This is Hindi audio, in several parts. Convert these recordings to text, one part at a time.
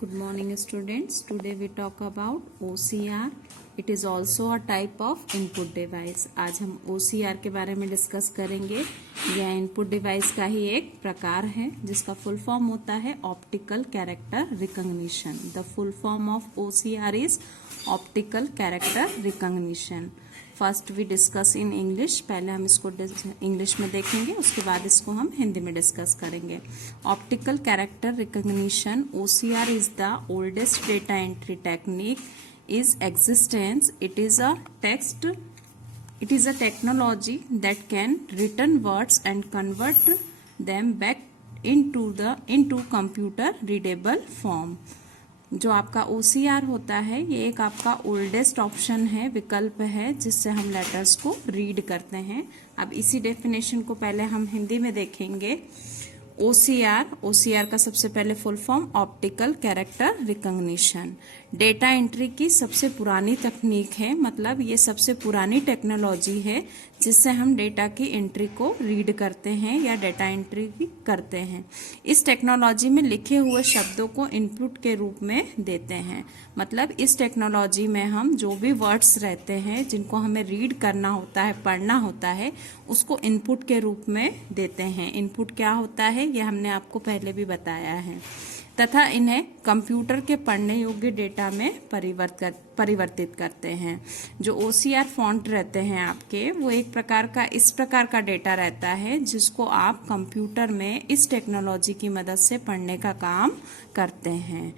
Good morning students. Today we talk about OCR. It is also a type of input device. आज हम OCR के बारे में डिस्कस करेंगे। यह इनपुट डिवाइस का ही एक प्रकार है जिसका फुल फॉर्म होता है optical character recognition. The full form of OCR is optical character recognition. First we discuss in English. पहले हम इसको इंग्लिश में देखेंगे, उसके बाद इसको हम हिंदी में डिस्कस करेंगे। Optical character recognition OCR is the oldest data entry technique is existence. It is a technology that can return words and convert them back into computer readable form. जो आपका OCR होता है ये एक आपका ओल्डेस्ट ऑप्शन है, विकल्प है जिससे हम लेटर्स को रीड करते हैं। अब इसी डेफिनेशन को पहले हम हिंदी में देखेंगे। OCR का सबसे पहले full form optical character recognition. Data entry की सबसे पुरानी तकनीक है, मतलब ये सबसे पुरानी टेक्नोलॉजी है जिससे हम डेटा की एंट्री को रीड करते हैं या डेटा एंट्री करते हैं। इस टेक्नोलॉजी में लिखे हुए शब्दों को इनपुट के रूप में देते हैं। मतलब इस टेक्नोलॉजी में हम जो भी वर्ड्स रहते हैं जिनको हमें रीड करना होता है, पढ़ना होता है, उसको इनपुट के रूप में देते हैं। इनपुट क्या होता है ये हमने आपको पहले भी बताया है, तथा इन्हें कंप्यूटर के पढ़ने योग्य डेटा में परिवर्तित करते हैं। जो OCR फॉन्ट रहते हैं आपके, वो एक प्रकार का इस प्रकार का डेटा रहता है जिसको आप कंप्यूटर में इस टेक्नोलॉजी की मदद से पढ़ने का काम करते हैं।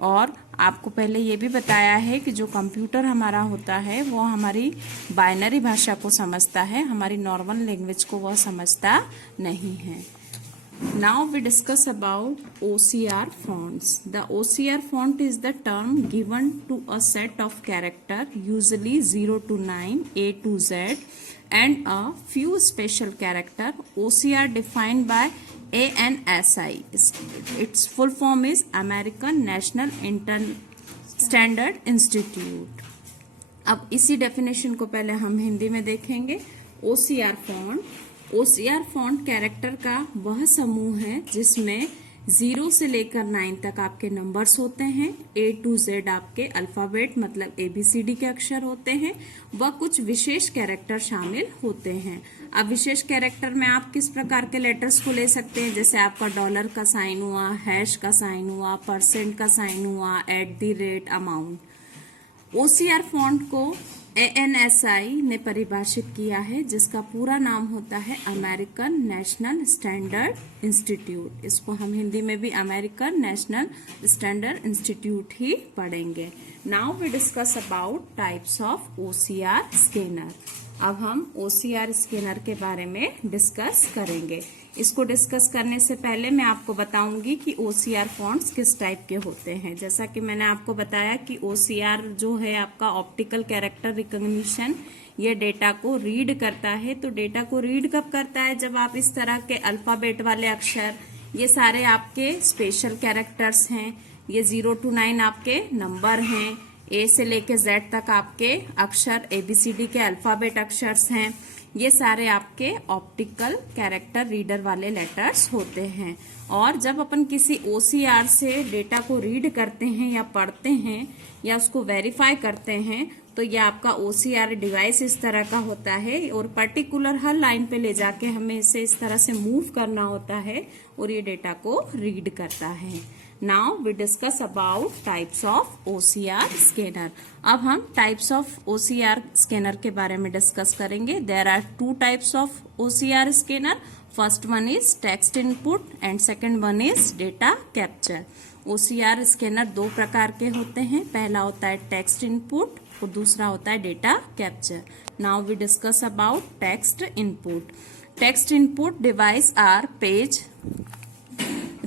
और आपको पहले ये भी बताया है कि जो कंप्यूटर हमारा होता है वो हमारी बाइनरी भाषा को समझता है, हमारी नॉर्मल लैंग्वेज को वह समझता नहीं है। Now we discuss about OCR fonts. The OCR font is the term given to a set of character, usually 0 to 9, A to Z, and a few special character. OCR defined by ANSI. Its full form is American National Standard Institute. अब इसी डेफिनेशन को पहले हम हिंदी में देखेंगे। OCR फॉन्ट कैरेक्टर का वह समूह है जिसमें 0 से लेकर 9 तक आपके नंबर्स होते हैं, A to Z आपके अल्फाबेट मतलब ABCD के अक्षर होते हैं, व कुछ विशेष कैरेक्टर शामिल होते हैं। अब विशेष कैरेक्टर में आप किस प्रकार के लेटर्स को ले सकते हैं, जैसे आपका डॉलर का साइन हुआ, हैश का साइन हुआ, परसेंट का साइन हुआ, @ अमाउंट। OCR फॉन्ट को ANSI ने परिभाषित किया है जिसका पूरा नाम होता है अमेरिकन नेशनल स्टैंडर्ड इंस्टीट्यूट। इसको हम हिंदी में भी अमेरिकन नेशनल स्टैंडर्ड इंस्टीट्यूट ही पढ़ेंगे। Now we discuss about types of OCR scanner. अब हम OCR स्कैनर के बारे में डिस्कस करेंगे। इसको डिस्कस करने से पहले मैं आपको बताऊंगी कि OCR फॉन्ट्स किस टाइप के होते हैं। जैसा कि मैंने आपको बताया कि OCR जो है आपका ऑप्टिकल कैरेक्टर रिकॉग्निशन, ये डेटा को रीड करता है। तो डेटा को रीड कब करता है, जब आप इस तरह के अल्फाबेट वाले अक्षर, ये सारे आपके स्पेशल कैरेक्टर्स हैं, ये 0 to 9 आपके नंबर हैं, A से लेके Z तक आपके अक्षर ABCD के अल्फाबेट अक्षर्स हैं, ये सारे आपके ऑप्टिकल कैरेक्टर रीडर वाले लेटर्स होते हैं। और जब अपन किसी OCR से डेटा को रीड करते हैं या पढ़ते हैं या उसको वेरीफाई करते हैं, तो ये आपका OCR डिवाइस इस तरह का होता है और पर्टिकुलर हर लाइन पे ले जाके हमें इसे इस तरह से मूव करना होता है और ये डेटा को रीड करता है। Now we discuss about types of OCR scanner. अब हम टाइप्स ऑफ OCR स्कैनर के बारे में डिस्कस करेंगे। There are 2 types of OCR scanner. First one is text input and second one is data capture. OCR scanner 2 प्रकार के होते हैं। पहला होता है टेक्स्ट इनपुट और दूसरा होता है data capture. Now we discuss about text input. Text input device are page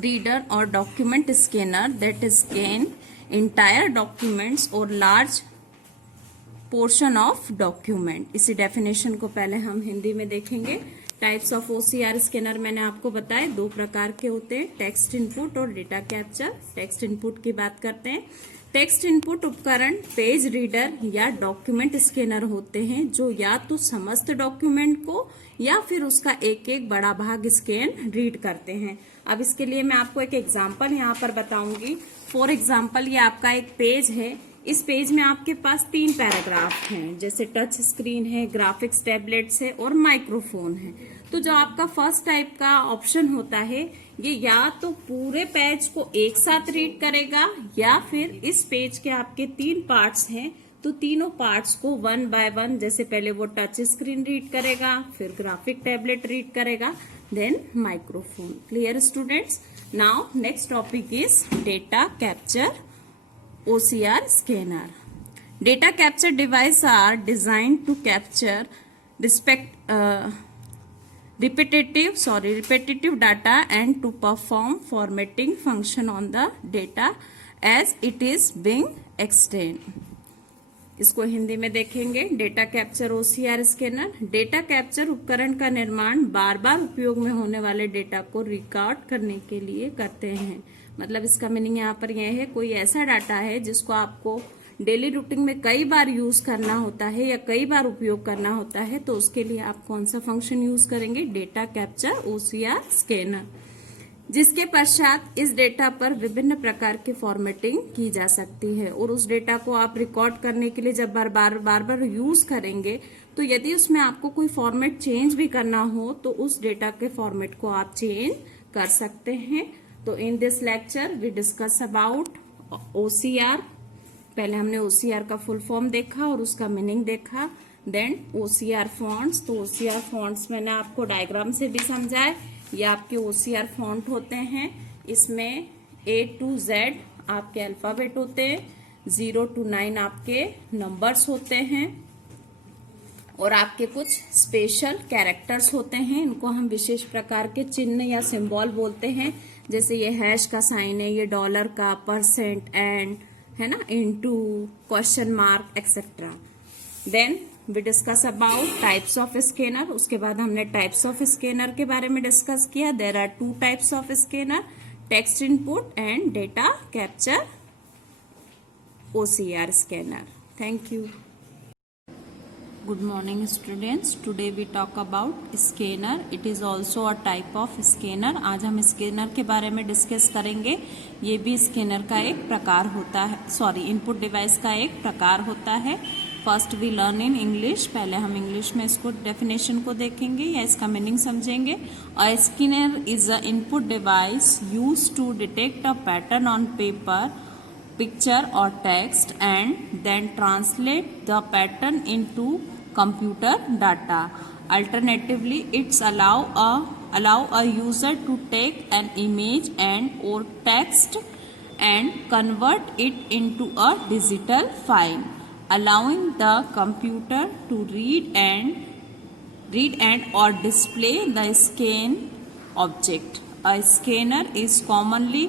reader or document scanner that scan entire documents or large portion of document। इसी डेफिनेशन को पहले हम हिंदी में देखेंगे। टाइप्स ऑफ OCR स्कैनर मैंने आपको बताए 2 प्रकार के होते हैं, टेक्स्ट इनपुट और डेटा कैप्चर। टेक्स्ट इनपुट की बात करते हैं। टेक्स्ट इनपुट उपकरण पेज रीडर या डॉक्यूमेंट स्कैनर होते हैं जो या तो समस्त डॉक्यूमेंट को या फिर उसका एक एक बड़ा भाग स्कैन रीड करते हैं। अब इसके लिए मैं आपको एक एग्जांपल यहाँ पर बताऊंगी। फॉर एग्जांपल ये आपका एक पेज है। इस पेज में आपके पास 3 पैराग्राफ हैं, जैसे टच स्क्रीन है, ग्राफिक्स टैबलेट्स है और माइक्रोफोन है। तो जो आपका फर्स्ट टाइप का ऑप्शन होता है ये या तो पूरे पेज को एक साथ रीड करेगा या फिर इस पेज के आपके 3 पार्ट्स हैं तो तीनों पार्ट्स को 1 बाय 1, जैसे पहले वो टच स्क्रीन रीड करेगा, फिर ग्राफिक टैबलेट रीड करेगा, then microphone. Clear students? Now next topic is data capture OCR scanner. Data capture devices are designed to capture repetitive data and to perform formatting function on the data as it is being extended. इसको हिंदी में देखेंगे। Data capture OCR scanner. Data capture उपकरण का निर्माण बार बार उपयोग में होने वाले डेटा को रिकॉर्ड करने के लिए करते हैं। मतलब इसका मीनिंग यहाँ पर यह है, कोई ऐसा डाटा है जिसको आपको डेली रूटीन में कई बार यूज करना होता है या कई बार उपयोग करना होता है, तो उसके लिए आप कौन सा फंक्शन यूज करेंगे? डेटा कैप्चर OCR स्कैनर, जिसके पश्चात इस डेटा पर विभिन्न प्रकार की फॉर्मेटिंग की जा सकती है। और उस डेटा को आप रिकॉर्ड करने के लिए जब बार बार यूज करेंगे तो यदि उसमें आपको कोई फॉर्मेट चेंज भी करना हो तो उस डेटा के फॉर्मेट को आप चेंज कर सकते हैं। तो in this lecture we discuss about OCR। पहले हमने OCR का फुल फॉर्म देखा और उसका मीनिंग देखा। Then OCR fonts. तो OCR फॉन्ट्स मैंने आपको डायग्राम से भी समझाए। ये आपके OCR फॉन्ट होते हैं। इसमें A to Z आपके अल्फाबेट होते हैं, 0 to 9 आपके नंबर्स होते हैं और आपके कुछ स्पेशल कैरेक्टर्स होते हैं। इनको हम विशेष प्रकार के चिन्ह या सिंबल बोलते हैं, जैसे ये हैश का साइन है, ये डॉलर का, परसेंट, एंड है ना, into, question mark etcetera. Then we discuss about types of scanner. उसके बाद हमने टाइप्स ऑफ स्कैनर के बारे में डिस्कस किया। There are 2 types of scanner, text input and data capture OCR scanner. Thank you. Good morning students. Today we talk about scanner. It is also a type of scanner. आज हम स्कैनर के बारे में डिस्कस करेंगे। ये भी स्कैनर का एक प्रकार होता है, इनपुट डिवाइस का एक प्रकार होता है। First we learn in English. पहले हम इंग्लिश में इसको डेफिनेशन को देखेंगे या इसका मीनिंग समझेंगे। A scanner is a input device used to detect a pattern on paper, picture or text and then translate the pattern into computer data. Alternatively, it's allow a user to take an image and or text and convert it into a digital file, allowing the computer to read and or display the scan object. A scanner is commonly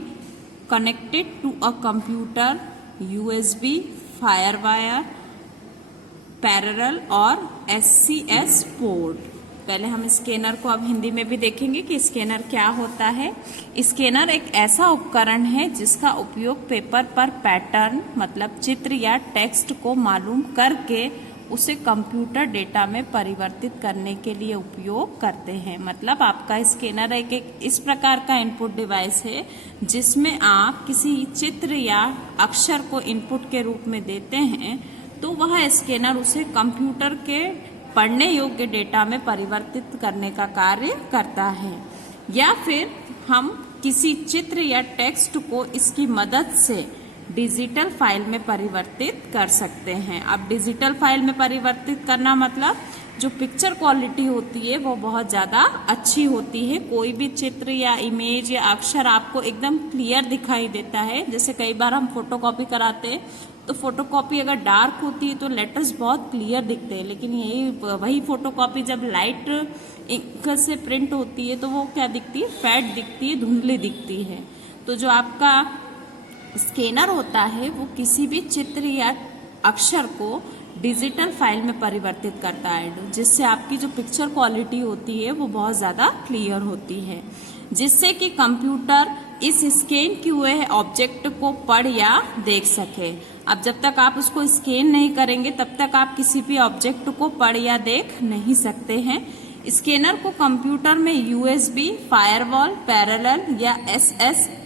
connected to a computer, USB, FireWire, parallel और SCS पोर्ट। पहले हम स्कैनर को अब हिंदी में भी देखेंगे कि स्कैनर क्या होता है। स्कैनर एक ऐसा उपकरण है जिसका उपयोग पेपर पर पैटर्न मतलब चित्र या टेक्स्ट को मालूम करके उसे कंप्यूटर डेटा में परिवर्तित करने के लिए उपयोग करते हैं। मतलब आपका स्कैनर एक इस प्रकार का इनपुट डिवाइस है जिसमें आप किसी चित्र या अक्षर को इनपुट के रूप में देते हैं तो वह स्कैनर उसे कंप्यूटर के पढ़ने योग्य डेटा में परिवर्तित करने का कार्य करता है। या फिर हम किसी चित्र या टेक्स्ट को इसकी मदद से डिजिटल फाइल में परिवर्तित कर सकते हैं। अब डिजिटल फाइल में परिवर्तित करना मतलब जो पिक्चर क्वालिटी होती है वो बहुत ज़्यादा अच्छी होती है। कोई भी चित्र या इमेज या अक्षर आपको एकदम क्लियर दिखाई देता है। जैसे कई बार हम फोटोकॉपी कराते हैं तो फोटोकॉपी अगर डार्क होती है तो लेटर्स बहुत क्लियर दिखते हैं, लेकिन यही वही फोटोकॉपी जब लाइट इंक से प्रिंट होती है तो वो क्या दिखती है, फेड दिखती है, धुंधली दिखती है। तो जो आपका स्कैनर होता है वो किसी भी चित्र या अक्षर को डिजिटल फाइल में परिवर्तित करता है, जिससे आपकी जो पिक्चर क्वालिटी होती है वो बहुत ज़्यादा क्लियर होती है, जिससे कि कंप्यूटर इस स्कैन किए हुए ऑब्जेक्ट को पढ़ या देख सके। अब जब तक आप उसको स्कैन नहीं करेंगे तब तक आप किसी भी ऑब्जेक्ट को पढ़ या देख नहीं सकते हैं। स्कैनर को कंप्यूटर में यूएसबी, फायरवॉल, पैरेलल या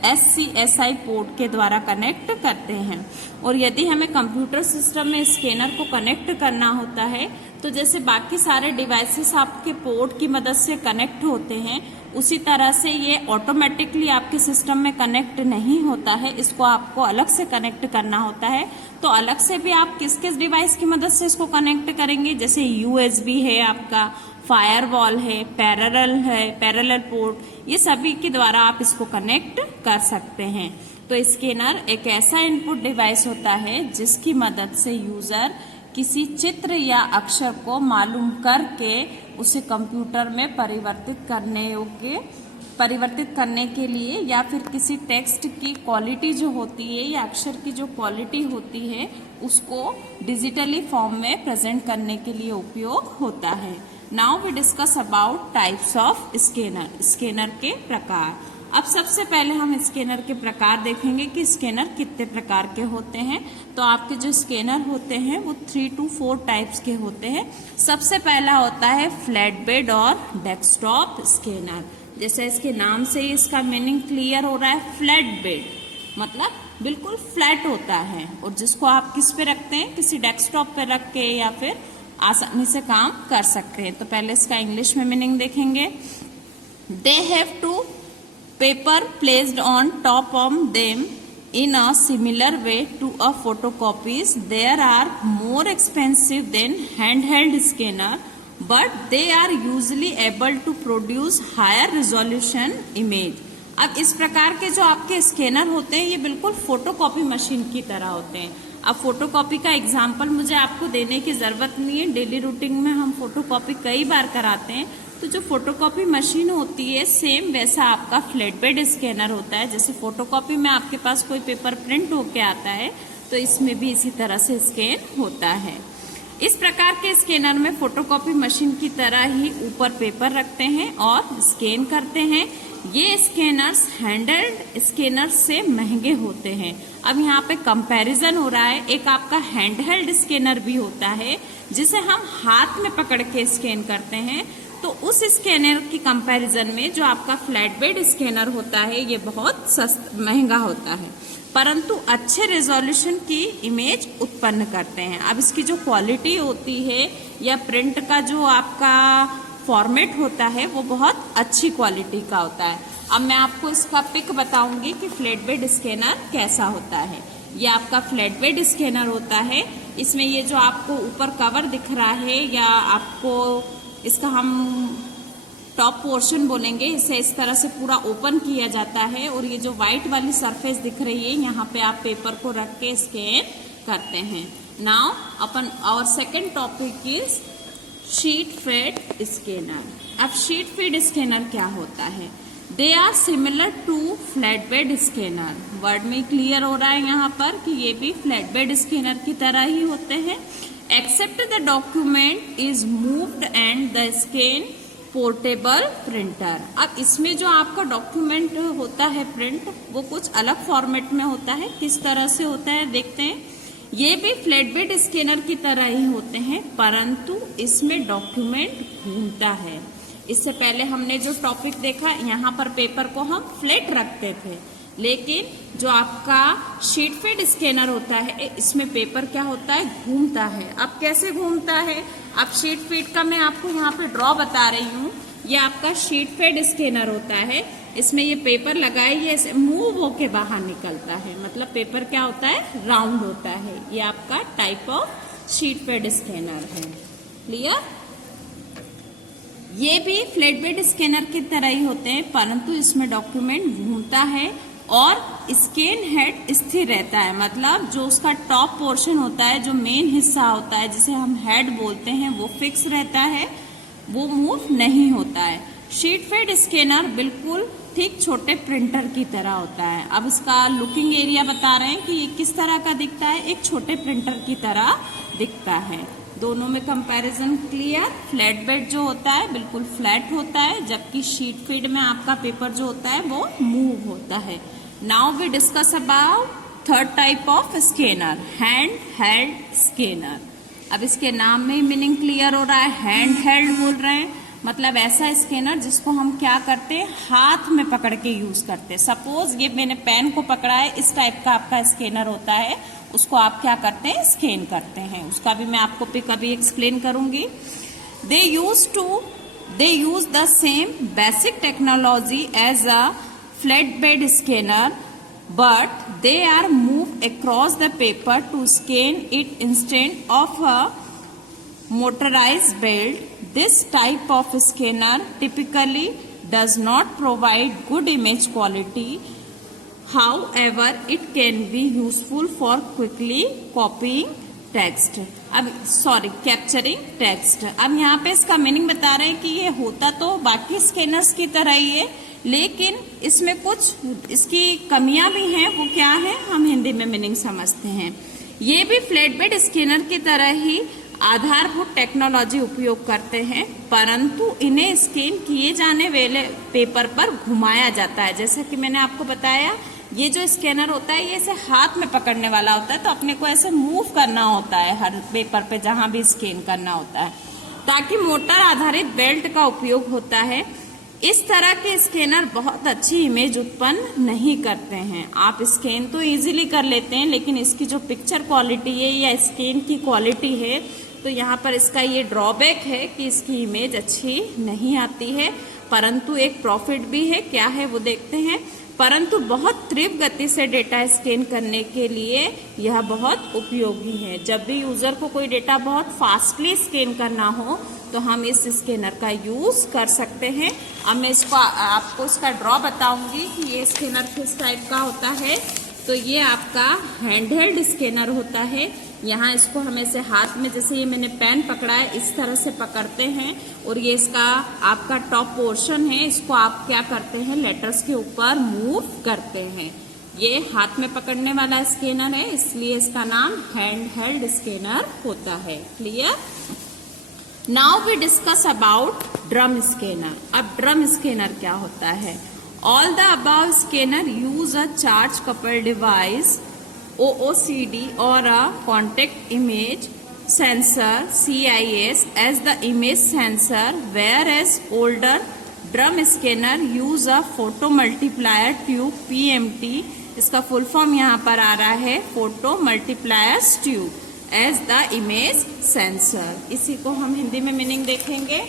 SCSI पोर्ट के द्वारा कनेक्ट करते हैं। और यदि हमें कंप्यूटर सिस्टम में स्कैनर को कनेक्ट करना होता है तो जैसे बाकी सारे डिवाइसेस आपके पोर्ट की मदद से कनेक्ट होते हैं, उसी तरह से ये ऑटोमेटिकली आपके सिस्टम में कनेक्ट नहीं होता है, इसको आपको अलग से कनेक्ट करना होता है। तो अलग से भी आप किस किस डिवाइस की मदद से इसको कनेक्ट करेंगे, जैसे USB है आपका, फायरवॉल है, पैरेलल पोर्ट, ये सभी के द्वारा आप इसको कनेक्ट कर सकते हैं। तो स्कैनर एक ऐसा इनपुट डिवाइस होता है जिसकी मदद से यूजर किसी चित्र या अक्षर को मालूम करके उसे कंप्यूटर में परिवर्तित करने के लिए या फिर किसी टेक्स्ट की क्वालिटी जो होती है या अक्षर की जो क्वालिटी होती है उसको डिजिटली फॉर्म में प्रेजेंट करने के लिए उपयोग होता है। Now we discuss about types of scanner, scanner के प्रकार। अब सबसे पहले हम स्कैनर के प्रकार देखेंगे कि स्कैनर कितने प्रकार के होते हैं। तो आपके जो स्कैनर होते हैं वो 3 to 4 टाइप्स के होते हैं। सबसे पहला होता है फ्लैट बेड और डेस्कटॉप स्कैनर। जैसे इसके नाम से ही इसका मीनिंग क्लियर हो रहा है, फ्लैट बेड मतलब बिल्कुल फ्लैट होता है और जिसको आप किस पे रखते हैं, किसी डेस्कटॉप पे रख के या फिर आसानी से काम कर सकते हैं। तो पहले इसका इंग्लिश में मीनिंग देखेंगे। They have to paper placed on top of them in a similar way to a photocopies. They are more expensive than handheld scanner, but they are usually able to produce higher resolution image. अब इस प्रकार के जो आपके स्कैनर होते हैं ये बिल्कुल फोटोकॉपी मशीन की तरह होते हैं। अब फोटोकॉपी का एग्जाम्पल मुझे आपको देने की जरूरत नहीं है, डेली रूटीन में हम फोटोकॉपी कई बार कराते हैं। तो जो फोटोकॉपी मशीन होती है सेम वैसा आपका फ्लैट बेड स्कैनर होता है। जैसे फोटोकॉपी में आपके पास कोई पेपर प्रिंट होके आता है तो इसमें भी इसी तरह से स्कैन होता है। इस प्रकार के स्कैनर में फोटोकॉपी मशीन की तरह ही ऊपर पेपर रखते हैं और स्कैन करते हैं। ये स्कैनर्स हैंडहेल्ड स्कैनर से महंगे होते हैं। अब यहाँ पे कंपैरिजन हो रहा है, एक आपका हैंडहेल्ड स्कैनर भी होता है जिसे हम हाथ में पकड़ के स्कैन करते हैं। तो उस स्कैनर की कंपैरिजन में जो आपका फ्लैट बेड स्कैनर होता है ये बहुत महंगा होता है, परंतु अच्छे रेजोल्यूशन की इमेज उत्पन्न करते हैं। अब इसकी जो क्वालिटी होती है या प्रिंट का जो आपका फॉर्मेट होता है वो बहुत अच्छी क्वालिटी का होता है। अब मैं आपको इसका पिक बताऊंगी कि फ्लैट बेड स्कैनर कैसा होता है। ये आपका फ्लैट बेड स्कैनर होता है। इसमें ये जो आपको ऊपर कवर दिख रहा है या आपको इसका हम टॉप पोर्शन बोलेंगे, इसे इस तरह से पूरा ओपन किया जाता है और ये जो व्हाइट वाली सरफेस दिख रही है यहाँ पे आप पेपर को रख के स्कैन करते हैं। नाउ अपन our second topic is sheet fed scanner. अब शीट फेड स्कैनर क्या होता है? They are similar to flat bed scanner. Word में क्लियर हो रहा है यहाँ पर कि ये भी फ्लैट बेड स्कैनर की तरह ही होते हैं, except the document is moved and the scan portable printer. अब इसमें जो आपका डॉक्यूमेंट होता है प्रिंट वो कुछ अलग फॉर्मेट में होता है। किस तरह से होता है देखते हैं। ये भी फ्लैट बेड स्कैनर की तरह ही होते हैं, परंतु इसमें डॉक्यूमेंट घूमता है। इससे पहले हमने जो टॉपिक देखा यहाँ पर पेपर को हम फ्लैट रखते थे, लेकिन जो आपका शीट फेड स्कैनर होता है इसमें पेपर क्या होता है, घूमता है। अब कैसे घूमता है? अब शीट फेड का मैं आपको यहाँ पे ड्रॉ बता रही हूँ। ये आपका शीट फेड स्कैनर होता है, इसमें ये पेपर लगाए ये ऐसे मूव होके बाहर निकलता है, मतलब पेपर क्या होता है, राउंड होता है। ये आपका type of sheet fed scanner है। क्लियर? ये भी फ्लैट बेड स्कैनर की तरह ही होते हैं, परंतु इसमें डॉक्यूमेंट घूमता है और स्कैन हेड स्थिर रहता है। मतलब जो उसका टॉप पोर्शन होता है, जो मेन हिस्सा होता है जिसे हम हेड बोलते हैं, वो फिक्स रहता है, वो मूव नहीं होता है। शीट फेड स्कैनर बिल्कुल ठीक छोटे प्रिंटर की तरह होता है। अब इसका लुकिंग एरिया बता रहे हैं कि ये किस तरह का दिखता है, एक छोटे प्रिंटर की तरह दिखता है। दोनों में कंपैरिजन क्लियर। फ्लैट बेड जो होता है बिल्कुल फ्लैट होता है, जबकि शीट फीड में आपका पेपर जो होता है वो मूव होता है। Now we discuss about third type of scanner, hand held scanner. अब इसके नाम में मीनिंग क्लियर हो रहा है, हैंड हेल्ड बोल रहे हैं, मतलब ऐसा स्कैनर जिसको हम क्या करते हैं, हाथ में पकड़ के यूज करते हैं। सपोज ये मैंने पेन को पकड़ा है, इस टाइप का आपका स्कैनर होता है, उसको आप क्या करते हैं, स्कैन करते हैं। उसका भी मैं आपको कभी एक्सप्लेन करूंगी। They use the same basic technology as a flat bed scanner, but they are moved across the paper to scan it instead of a motorized belt. This type of scanner typically does not provide good image quality. However, it can be useful for quickly copying text. अब कैप्चरिंग टेक्स्ट। अब यहाँ पे इसका मीनिंग बता रहे हैं कि ये होता तो बाकी स्कैनर्स की तरह ही है, लेकिन इसमें कुछ इसकी कमियां भी हैं। वो क्या है, हम हिंदी में मीनिंग समझते हैं। ये भी फ्लैट बेड स्कैनर की तरह ही आधारभूत टेक्नोलॉजी उपयोग करते हैं, परंतु इन्हें स्कैन किए जाने वाले पेपर पर घुमाया जाता है। जैसे कि मैंने आपको बताया, ये जो स्कैनर होता है ये ऐसे हाथ में पकड़ने वाला होता है, तो अपने को ऐसे मूव करना होता है हर पेपर पे जहां भी स्कैन करना होता है, ताकि मोटर आधारित बेल्ट का उपयोग होता है। इस तरह के स्कैनर बहुत अच्छी इमेज उत्पन्न नहीं करते हैं। आप स्कैन तो इजीली कर लेते हैं, लेकिन इसकी जो पिक्चर क्वालिटी है या स्कैन की क्वालिटी है, तो यहाँ पर इसका ये ड्रॉबैक है कि इसकी इमेज अच्छी नहीं आती है। परंतु एक प्रॉफिट भी है, क्या है वो देखते हैं। परंतु बहुत तीव्र गति से डेटा स्कैन करने के लिए यह बहुत उपयोगी है। जब भी यूजर को कोई डेटा बहुत फास्टली स्कैन करना हो तो हम इस स्कैनर का यूज कर सकते हैं। अब मैं आपको इसका ड्रॉ बताऊंगी कि ये स्कैनर किस टाइप का होता है। तो ये आपका हैंडहेल्ड स्कैनर होता है। यहाँ इसको हम ऐसे हाथ में, जैसे ये मैंने पेन पकड़ा है, इस तरह से पकड़ते हैं, और ये इसका आपका टॉप पोर्शन है, इसको आप क्या करते हैं, लेटर्स के ऊपर मूव करते हैं। ये हाथ में पकड़ने वाला स्कैनर है, इसलिए इसका नाम हैंडहेल्ड स्कैनर होता है। Clear. Now we discuss about drum scanner. अब ड्रम स्कैनर क्या होता है। All the above scanner use a charge couple device OOCD or a contact image sensor CIS as the image sensor, whereas older drum scanner use a photo multiplier tube PMT। इसका फुल फॉर्म यहाँ पर आ रहा है photo multipliers tube as the image sensor. इसी को हम हिंदी में मीनिंग देखेंगे।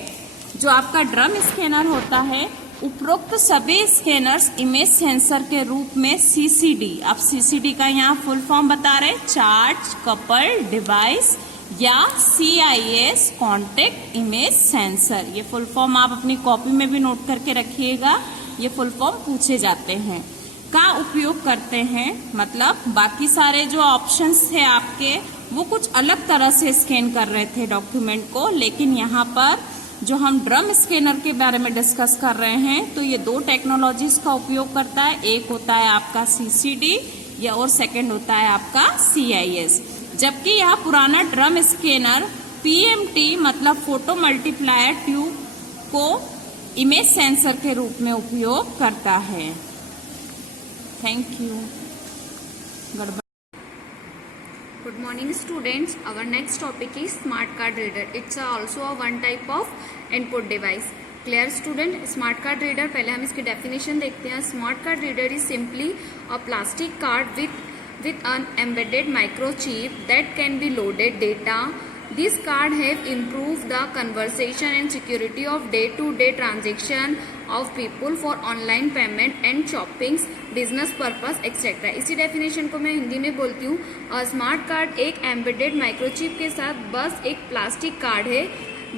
जो आपका ड्रम स्कैनर होता है, उपरोक्त सभी स्कैनर्स इमेज सेंसर के रूप में CCD, अब CCD का यहाँ फुल फॉर्म बता रहे, चार्ज कपल डिवाइस, या CIS कॉन्टेक्ट इमेज सेंसर। ये फुल फॉर्म आप अपनी कॉपी में भी नोट करके रखिएगा, ये फुल फॉर्म पूछे जाते हैं। का उपयोग करते हैं, मतलब बाकी सारे जो ऑप्शंस थे आपके वो कुछ अलग तरह से स्कैन कर रहे थे डॉक्यूमेंट को, लेकिन यहाँ पर जो हम ड्रम स्कैनर के बारे में डिस्कस कर रहे हैं, तो ये दो टेक्नोलॉजीज का उपयोग करता है। एक होता है आपका CCD या और सेकंड होता है आपका CIS। जबकि यह पुराना ड्रम स्कैनर PMT मतलब फोटो मल्टीप्लायर ट्यूब को इमेज सेंसर के रूप में उपयोग करता है। Thank you. Good morning students, our next topic is smart card reader. It's also a one type of input device. Clear student? Smart card reader, पहले हम इसकी definition देखते हैं। Smart card reader is simply a plastic card with an embedded microchip that can be loaded data. This card have improved the conversation and security of day-to-day transaction of people for online payment and shoppings, business purpose etc. इसी डेफिनेशन को मैं हिंदी में बोलती हूँ। स्मार्ट कार्ड एक एम्बेडेड माइक्रोचिप के साथ बस एक प्लास्टिक कार्ड है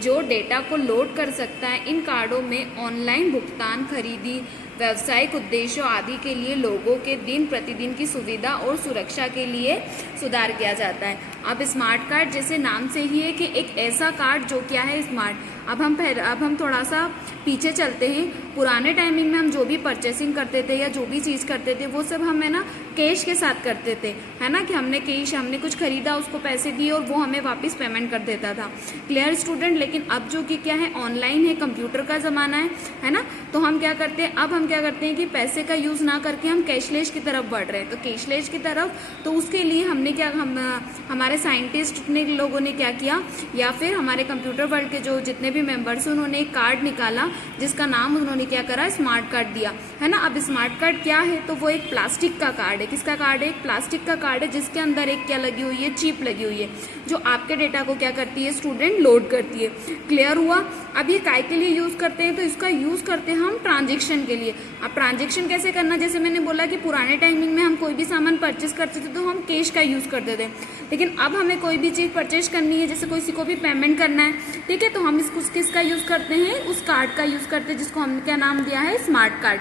जो डेटा को लोड कर सकता है। इन कार्डों में ऑनलाइन भुगतान, खरीदी, व्यावसायिक उद्देश्यों आदि के लिए लोगों के दिन प्रतिदिन की सुविधा और सुरक्षा के लिए सुधार किया जाता है। अब स्मार्ट कार्ड जैसे नाम से ही है कि एक ऐसा कार्ड जो क्या है स्मार्ट। अब हम थोड़ा सा पीछे चलते हैं। पुराने टाइमिंग में हम जो भी परचेसिंग करते थे या जो भी चीज़ करते थे वो सब हम है ना कैश के साथ करते थे, है ना, कि हमने कुछ खरीदा, उसको पैसे दिए और वो हमें वापस पेमेंट कर देता था। Clear student? लेकिन अब जो कि क्या है, ऑनलाइन है, कंप्यूटर का ज़माना है ना, तो हम क्या करते हैं कि पैसे का यूज़ ना करके हम कैशलेस की तरफ बढ़ रहे हैं। तो कैशलेस की तरफ, तो उसके लिए हमारे साइंटिस्ट लोगों ने क्या किया, या फिर हमारे कंप्यूटर वर्ल्ड के जो जितने भी मेंबर्स हैं उन्होंने एक कार्ड निकाला जिसका नाम उन्होंने क्या करा, स्मार्ट कार्ड दिया, है ना। अब स्मार्ट कार्ड क्या है, तो वो एक प्लास्टिक का कार्ड है। किसका कार्ड है? एक प्लास्टिक का कार्ड है जिसके अंदर एक क्या लगी हुई है, चिप लगी हुई है, जो आपके डेटा को क्या करती है स्टूडेंट, लोड करती है। क्लियर हुआ? अब ये काय के लिए यूज करते हैं, तो इसका यूज करते हैं हम ट्रांजेक्शन के लिए। अब ट्रांजेक्शन कैसे करना, जैसे मैंने बोला कि पुराने टाइमिंग में हम कोई भी सामान परचेस करते थे तो हम कैश का यूज करते थे, लेकिन अब हमें कोई भी चीज परचेस करनी है, जैसे किसी को भी पेमेंट करना है, ठीक है, तो हम इसको किसका यूज करते हैं, उस कार्ड का यूज करते हैं जिसको हमने क्या नाम दिया है, स्मार्ट कार्ड,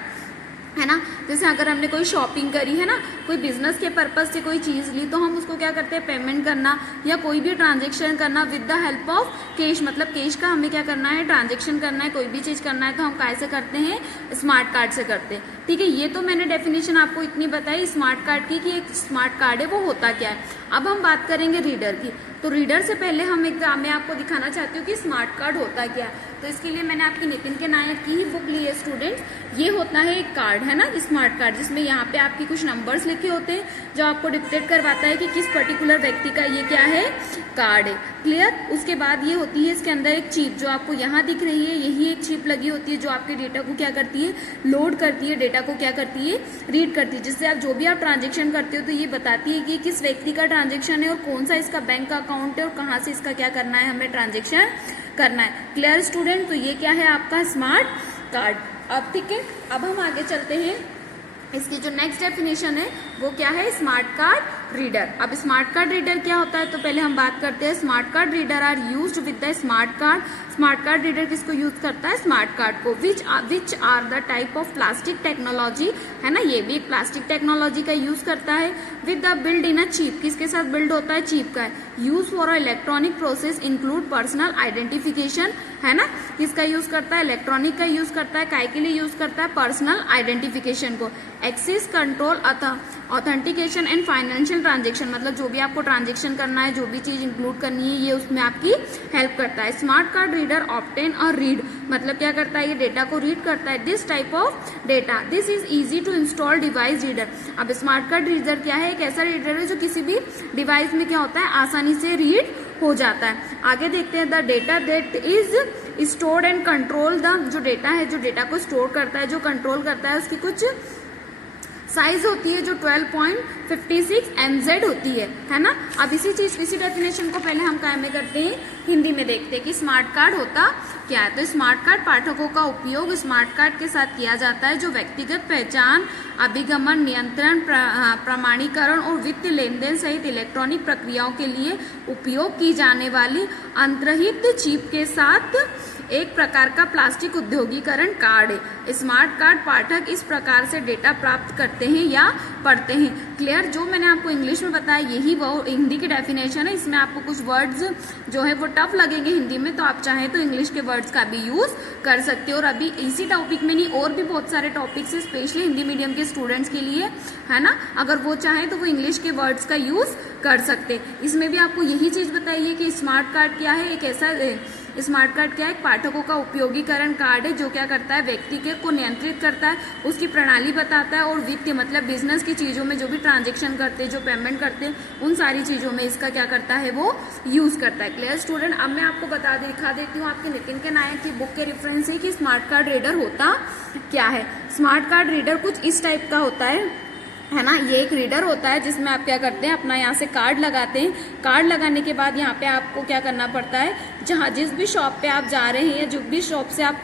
है ना। जैसे अगर हमने कोई शॉपिंग करी है ना, कोई बिजनेस के पर्पज से कोई चीज़ ली, तो हम उसको क्या करते हैं, पेमेंट करना या कोई भी ट्रांजेक्शन करना with the help of cash, मतलब कैश का हमें क्या करना है, ट्रांजेक्शन करना है, कोई भी चीज़ करना है तो हम कैसे करते हैं, स्मार्ट कार्ड से करते हैं। ठीक है, ये तो मैंने डेफिनेशन आपको इतनी बताई स्मार्ट कार्ड की कि एक स्मार्ट कार्ड है वो होता क्या है। अब हम बात करेंगे रीडर की। तो रीडर से पहले मैं आपको दिखाना चाहती हूँ कि स्मार्ट कार्ड होता क्या है। तो इसके लिए मैंने आपकी नितिन के नायक की ही बुक ली है स्टूडेंट। ये होता है एक कार्ड, है ना, स्मार्ट कार्ड, जिसमें यहाँ पे आपकी कुछ नंबर्स लिखे होते हैं जो आपको डिक्टेट करवाता है कि किस पर्टिकुलर व्यक्ति का ये क्या है, कार्ड है। क्लियर? उसके बाद ये होती है इसके अंदर एक चिप जो आपको यहाँ दिख रही है, यही एक चिप लगी होती है जो आपके डेटा को क्या करती है, लोड करती है, डेटा को क्या करती है, रीड करती है, जिससे आप जो भी आप ट्रांजेक्शन करते हो तो ये बताती है कि किस व्यक्ति का ट्रांजेक्शन है और कौन सा इसका बैंक का अकाउंट है और कहाँ से इसका क्या करना है, हमें ट्रांजेक्शन करना है। Clear student? तो ये क्या है आपका स्मार्ट कार्ड। अब ठीक है, अब हम आगे चलते हैं। इसकी जो नेक्स्ट डेफिनेशन है वो क्या है, स्मार्ट कार्ड रीडर। अब स्मार्ट कार्ड रीडर क्या होता है, तो पहले हम बात करते हैं smart card reader are used with the smart card. Smart card reader किसको यूज करता है, स्मार्ट कार्ड को। Which are the type of plastic technology, है ना, ये भी एक प्लास्टिक टेक्नोलॉजी का यूज करता है। With the build in a chip, किसके साथ बिल्ड होता है, चिप का है। Use for electronic process include personal identification, है ना, किसका यूज करता है, इलेक्ट्रॉनिक का यूज करता है। काय के लिए यूज करता है, पर्सनल आइडेंटिफिकेशन को। Access control authentication and financial transaction, मतलब जो भी आपको ट्रांजेक्शन करना है, जो भी चीज इंक्लूड करनी है, ये उसमें आपकी हेल्प करता है। स्मार्ट कार्ड रीडर ऑब्टेन और रीड, मतलब क्या करता है, ये डेटा को रीड करता है। This type of data, this is easy to install device reader. अब स्मार्ट कार्ड रीडर क्या है, एक ऐसा रीडर है जो किसी भी डिवाइस में क्या होता है, आसानी से रीड हो जाता है। आगे देखते हैं, the data that is stored and control, the जो डेटा है, जो डेटा को स्टोर करता है, जो कंट्रोल करता है, उसकी कुछ साइज होती है जो 12.56 MZ होती है ना। अब इसी डेफिनेशन को पहले हम काय में करते हैं, हिंदी में देखते हैं कि स्मार्ट कार्ड होता क्या है। तो स्मार्ट कार्ड पाठकों का उपयोग स्मार्ट कार्ड के साथ किया जाता है जो व्यक्तिगत पहचान, अभिगमन, नियंत्रण, प्रमाणीकरण और वित्तीय लेन देन सहित इलेक्ट्रॉनिक प्रक्रियाओं के लिए उपयोग की जाने वाली अंतर्निहित चिप के साथ एक प्रकार का प्लास्टिक उद्योगीकरण कार्ड है। स्मार्ट कार्ड पाठक इस प्रकार से डेटा प्राप्त करते हैं या पढ़ते हैं। क्लियर? जो मैंने आपको इंग्लिश में बताया यही वो हिंदी की डेफिनेशन है। इसमें आपको कुछ वर्ड्स जो है वो टफ लगेंगे हिंदी में, तो आप चाहें तो इंग्लिश के वर्ड्स का भी यूज कर सकते हो। और अभी इसी टॉपिक में नहीं, और भी बहुत सारे टॉपिक्स है स्पेशली हिंदी मीडियम के स्टूडेंट्स के लिए, है ना। अगर वो चाहें तो वो इंग्लिश के वर्ड्स का यूज कर सकते। इसमें भी आपको यही चीज बताइए कि स्मार्ट कार्ड क्या है, एक ऐसा स्मार्ट कार्ड क्या है, एक पाठकों का उपयोगीकरण कार्ड है जो क्या करता है, व्यक्ति के को नियंत्रित करता है, उसकी प्रणाली बताता है, और वित्तीय मतलब बिजनेस की चीजों में जो भी ट्रांजेक्शन करते हैं, जो पेमेंट करते हैं, उन सारी चीजों में इसका क्या करता है, वो यूज करता है। Clear student? अब मैं आपको दिखा देती हूँ आपके नितिन के नायक की बुक के रेफरेंस से कि स्मार्ट कार्ड रीडर होता क्या है। स्मार्ट कार्ड रीडर कुछ इस टाइप का होता है ना। ये एक रीडर होता है जिसमें आप क्या करते हैं, अपना यहाँ से कार्ड लगाते हैं। कार्ड लगाने के बाद यहाँ पे आपको क्या करना पड़ता है, जिस भी शॉप पे आप जा रहे हैं या जो भी शॉप से आप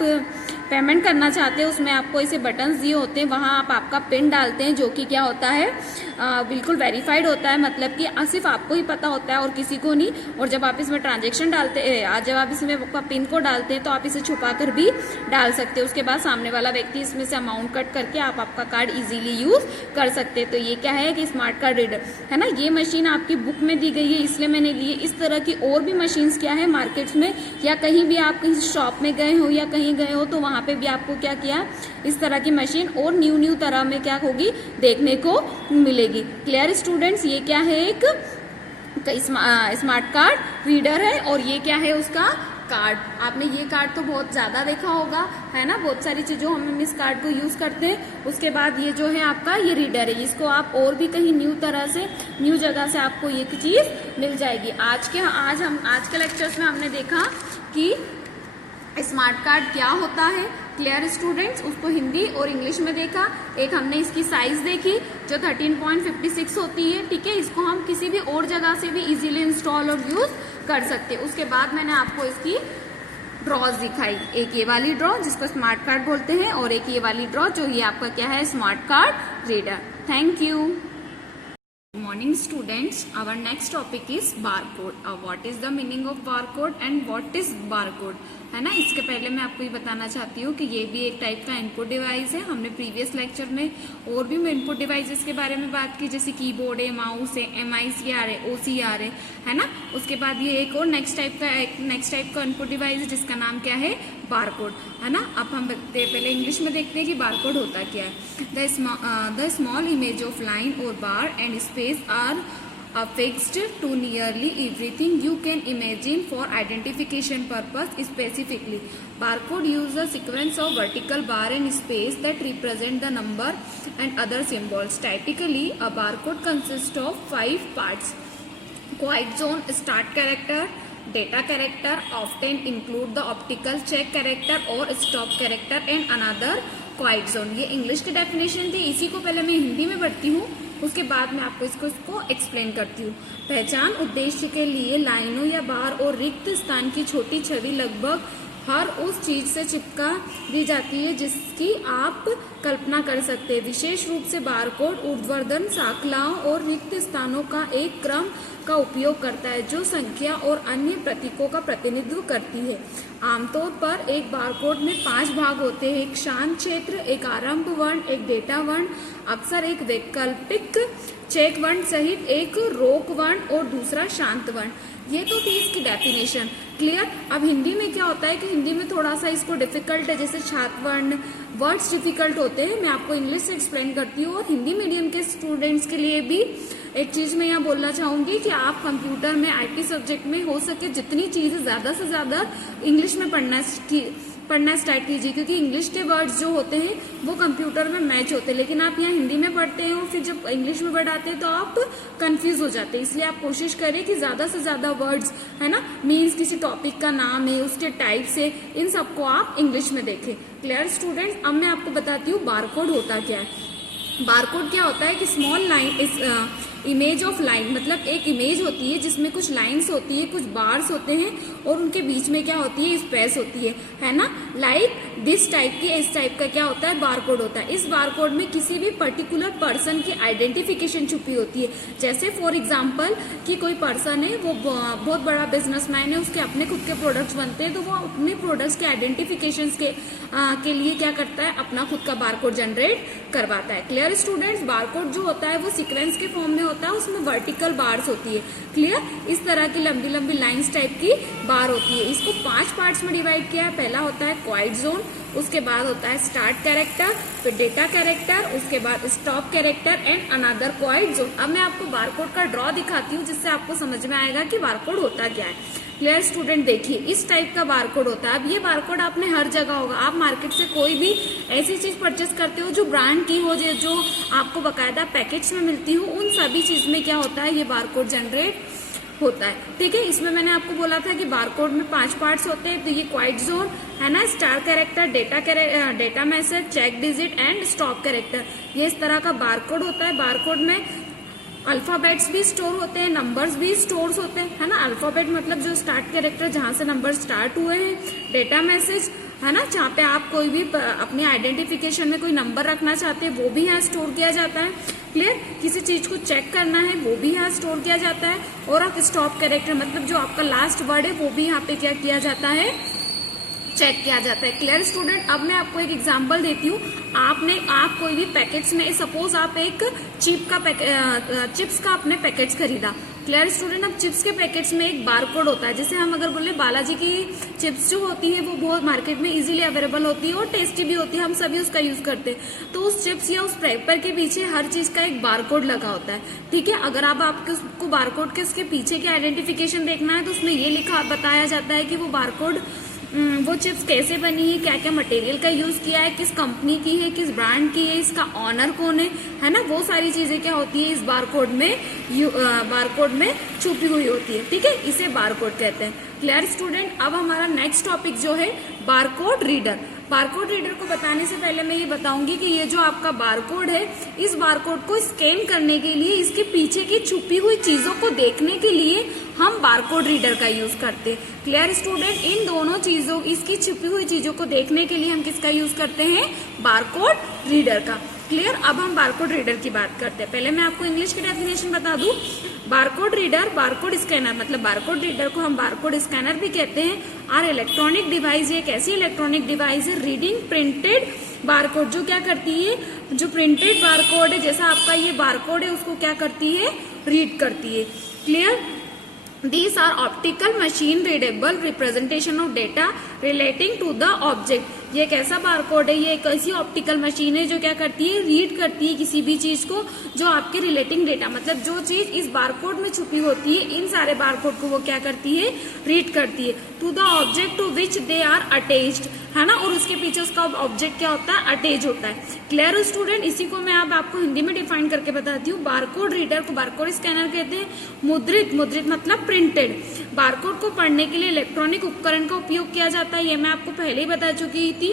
पेमेंट करना चाहते हैं उसमें आपको ऐसे बटन्स दिए होते हैं, वहाँ आप आपका पिन डालते हैं जो कि क्या होता है, बिल्कुल वेरीफाइड होता है, मतलब कि सिर्फ आपको ही पता होता है और किसी को नहीं। और जब आप इसमें ट्रांजेक्शन डालते हैं, जब आप इसमें आपका पिन कोड डालते हैं तो आप इसे छुपा कर भी डाल सकते हैं। उसके बाद सामने वाला व्यक्ति इसमें से अमाउंट कट करके आप आपका कार्ड इजीली यूज कर सकते हैं। तो ये क्या है कि स्मार्ट कार्ड रीडर है ना। ये मशीन आपकी बुक में दी गई है इसलिए मैंने ली है। इस तरह की और भी मशीन्स क्या है मार्केट्स में, या कहीं भी आप कहीं शॉप में गए हो या कहीं गए हो तो वहां पे भी आपको क्या किया, इस तरह की मशीन और न्यू तरह में क्या होगी देखने को मिलेगी। क्लियर स्टूडेंट्स, ये क्या है, एक स्मार्ट कार्ड रीडर है और ये क्या है उसका कार्ड। आपने ये कार्ड तो बहुत ज्यादा देखा होगा है ना, बहुत सारी चीजों हम इस कार्ड को यूज करते हैं। उसके बाद ये जो है आपका ये रीडर है, इसको आप और भी कहीं न्यू तरह से न्यू जगह से आपको ये चीज मिल जाएगी। आज के लेक्चर्स में हमने देखा कि स्मार्ट कार्ड क्या होता है। क्लियर स्टूडेंट्स, उसको हिंदी और इंग्लिश में देखा। एक हमने इसकी साइज देखी जो 13.56 होती है, ठीक है। इसको हम किसी भी और जगह से भी इजीली इंस्टॉल और यूज कर सकते हैं। उसके बाद मैंने आपको इसकी ड्रॉज दिखाई, एक ये वाली ड्रॉ जिसको स्मार्ट कार्ड बोलते हैं और एक ये वाली ड्रॉ जो ये आपका क्या है smart card reader. Thank you. Morning students, our next topic is barcode. What is the meaning of barcode and what is barcode, है ना। इसके पहले मैं आपको ये बताना चाहती हूँ कि ये भी एक टाइप का इनपुट डिवाइस है। हमने प्रीवियस लेक्चर में और भी इनपुट डिवाइसेस के बारे में बात की, जैसे कीबोर्ड है, माउस है, MICR है, OCR है ना। उसके बाद ये एक और नेक्स्ट टाइप का इनपुट डिवाइस है जिसका नाम क्या है, बारकोड, है ना। अब हम पहले इंग्लिश में देखते हैं कि बारकोड होता क्या है। The small image of line और bar and space are affixed to nearly everything you can imagine for identification purpose. Specifically, barcode uses a sequence of vertical bar and space that represent the number and other symbols. Typically, a barcode consists of 5 parts. Quiet zone, start character, data character, often include the optical check character or stop character and another quiet zone. ये इंग्लिश की डेफिनेशन थी, इसी को पहले मैं हिंदी में पढ़ती हूँ, उसके बाद मैं आपको इसको एक्सप्लेन करती हूँ। पहचान उद्देश्य के लिए लाइनों या बार और रिक्त स्थान की छोटी छवि लगभग हर उस चीज से चिपका दी जाती है जिसकी आप कल्पना कर सकते हैं। विशेष रूप से बारकोड ऊर्ध्वाधर शाखलाओं और रिक्त स्थानों का एक क्रम का उपयोग करता है जो संख्या और अन्य प्रतीकों का प्रतिनिधित्व करती है। आमतौर पर एक बारकोड में 5 भाग होते हैं, एक शांत क्षेत्र, एक आरंभ वर्ण, एक डेटा वर्ण, अक्सर एक वैकल्पिक चेक वर्ण सहित एक रोक वर्ण और दूसरा शांत वर्ण। ये तो थी इसकी डेफिनेशन। क्लियर। अब हिंदी में क्या होता है कि हिंदी में थोड़ा सा इसको डिफिकल्ट है, जैसे छात्र वर्ण वर्ड्स डिफिकल्ट होते हैं। मैं आपको इंग्लिश से एक्सप्लेन करती हूँ। और हिंदी मीडियम के स्टूडेंट्स के लिए भी एक चीज मैं यहाँ बोलना चाहूंगी कि आप कंप्यूटर में IT सब्जेक्ट में हो सके जितनी चीजें ज्यादा से ज्यादा इंग्लिश में पढ़ना स्टार्ट कीजिए, क्योंकि इंग्लिश के वर्ड्स जो होते हैं वो कंप्यूटर में मैच होते हैं, लेकिन आप यहाँ हिंदी में पढ़ते हो, फिर जब इंग्लिश में पढ़ाते हैं तो आप कंफ्यूज हो जाते हैं। इसलिए आप कोशिश करें कि ज्यादा से ज्यादा वर्ड्स, है ना, मीन्स किसी टॉपिक का नाम है, उसके टाइप से, इन सबको आप इंग्लिश में देखें। क्लियर स्टूडेंट्स, अब मैं आपको बताती हूँ बारकोड होता क्या है। बारकोड क्या होता है कि small line is image of line, मतलब एक इमेज होती है जिसमें कुछ लाइंस होती है, कुछ बार्स होते हैं और उनके बीच में क्या होती है, स्पेस होती है ना। लाइक दिस टाइप की, इस टाइप का क्या होता है, बारकोड होता है। इस बारकोड में किसी भी पर्टिकुलर पर्सन की आइडेंटिफिकेशन छुपी होती है। जैसे फॉर एग्जांपल कि कोई पर्सन है, वो बहुत बड़ा बिजनेसमैन है, उसके अपने खुद के प्रोडक्ट्स बनते हैं, तो वो अपने प्रोडक्ट्स के आइडेंटिफिकेशन के लिए क्या करता है, अपना खुद का बारकोड जनरेट करवाता है। क्लियर स्टूडेंट्स, बारकोड जो होता है वो सीक्वेंस के फॉर्म में होता है, उसमें वर्टिकल बार्स होती है। क्लियर, इस तरह की लंबी लंबी लाइंस टाइप की बार होती है। इसको 5 पार्ट्स में डिवाइड किया है। पहला होता है क्वाइट जोन, उसके बाद होता है स्टार्ट कैरेक्टर, फिर डेटा कैरेक्टर, उसके बाद stop character and another quite zone. अब मैं आपको बारकोड का ड्रॉ दिखाती हूँ जिससे आपको समझ में आएगा कि बारकोड होता क्या है। क्लियर स्टूडेंट, देखिए इस टाइप का बारकोड होता है। अब ये बारकोड आपने हर जगह होगा, आप मार्केट से कोई भी ऐसी चीज परचेस करते हो जो ब्रांड की हो, जो आपको बकायदा पैकेट्स में मिलती हो, उन सभी चीज में क्या होता है, ये बारकोड जनरेट होता है। ठीक है, इसमें मैंने आपको बोला था कि बारकोड में 5 पार्ट्स होते हैं। तो ये क्वाइट जोन है ना, star character, data message, check digit and stop character, ये इस तरह का बारकोड होता है। बारकोड में अल्फाबेट्स भी स्टोर होते हैं, नंबर्स भी स्टोर होते हैं, है ना। अल्फाबेट मतलब जो स्टार्ट कैरेक्टर जहां से नंबर स्टार्ट हुए हैं, डेटा मैसेज है ना, जहाँ पे आप कोई भी अपनी आइडेंटिफिकेशन में कोई नंबर रखना चाहते हैं वो भी यहाँ स्टोर किया जाता है। क्लियर, किसी चीज को चेक करना है वो भी यहाँ स्टोर किया जाता है। और आप स्टॉप कैरेक्टर मतलब जो आपका लास्ट वर्ड है वो भी यहाँ पे क्या किया जाता है, चेक किया जाता है। क्लियर स्टूडेंट, अब मैं आपको एक एग्जांपल देती हूँ। आप कोई भी पैकेट्स में, सपोज आप एक चिप्स का आपने पैकेट्स खरीदा। क्लियर स्टूडेंट, अब चिप्स के पैकेट्स में एक बारकोड होता है। जैसे हम अगर बोले बालाजी की चिप्स जो होती है वो बहुत मार्केट में इजीली अवेलेबल होती है और टेस्टी भी होती है, हम सभी उसका यूज करते हैं। तो उस चिप्स या उस पेपर के पीछे हर चीज का एक बारकोड लगा होता है। ठीक है, अगर आपको बारकोड के उसके पीछे की आइडेंटिफिकेशन देखना है तो उसमें ये लिखा बताया जाता है कि वो बारकोड, वो चिप्स कैसे बनी है, क्या क्या मटेरियल का यूज किया है, किस कंपनी की है, किस ब्रांड की है, इसका ऑनर कौन है ना, वो सारी चीजें क्या होती है इस बारकोड में छुपी हुई होती है। ठीक है, इसे बारकोड कहते हैं। क्लियर स्टूडेंट, अब हमारा नेक्स्ट टॉपिक जो है बारकोड रीडर। बारकोड रीडर को बताने से पहले मैं ये बताऊंगी कि ये जो आपका बारकोड है, इस बारकोड को स्कैन करने के लिए, इसके पीछे की छुपी हुई चीजों को देखने के लिए हम बारकोड रीडर का यूज करते हैं। क्लियर स्टूडेंट, इन दोनों चीजों, इसकी छुपी हुई चीजों को देखने के लिए हम किसका यूज करते हैं, बारकोड रीडर का। क्लियर, अब हम बारकोड रीडर की बात करते हैं। पहले मैं आपको इंग्लिश की डेफिनेशन बता दूं। बारकोड रीडर, बारकोड स्कैनर, मतलब बारकोड रीडर को हम बारकोड स्कैनर भी कहते हैं। आर इलेक्ट्रॉनिक डिवाइस, ये एक ऐसी इलेक्ट्रॉनिक डिवाइस है रीडिंग प्रिंटेड बारकोड, जो क्या करती है, जो प्रिंटेड बारकोड है, जैसा आपका ये बारकोड है उसको क्या करती है, रीड करती है। Clear, These are optical machine readable representation of data relating to the object। ये एक ऐसा बारकोड है, ये एक ऐसी ऑप्टिकल मशीन है जो क्या करती है, रीड करती है किसी भी चीज को जो आपके रिलेटिंग डेटा, मतलब जो चीज इस बारकोड में छुपी होती है, इन सारे बारकोड को वो क्या करती है, रीड करती है। To the object to which they are attached, है ना, और उसके पीछे उसका ऑब्जेक्ट क्या होता है, अटैच होता है। क्लियर स्टूडेंट, इसी को मैं अब आपको हिंदी में डिफाइन करके बताती हूँ। बारकोड रीडर को बारकोड स्कैनर कहते हैं। मुद्रित, मुद्रित मतलब प्रिंटेड। बारकोड को पढ़ने के लिए इलेक्ट्रॉनिक उपकरण का उपयोग किया जाता है, ये मैं आपको पहले ही बता चुकी थी।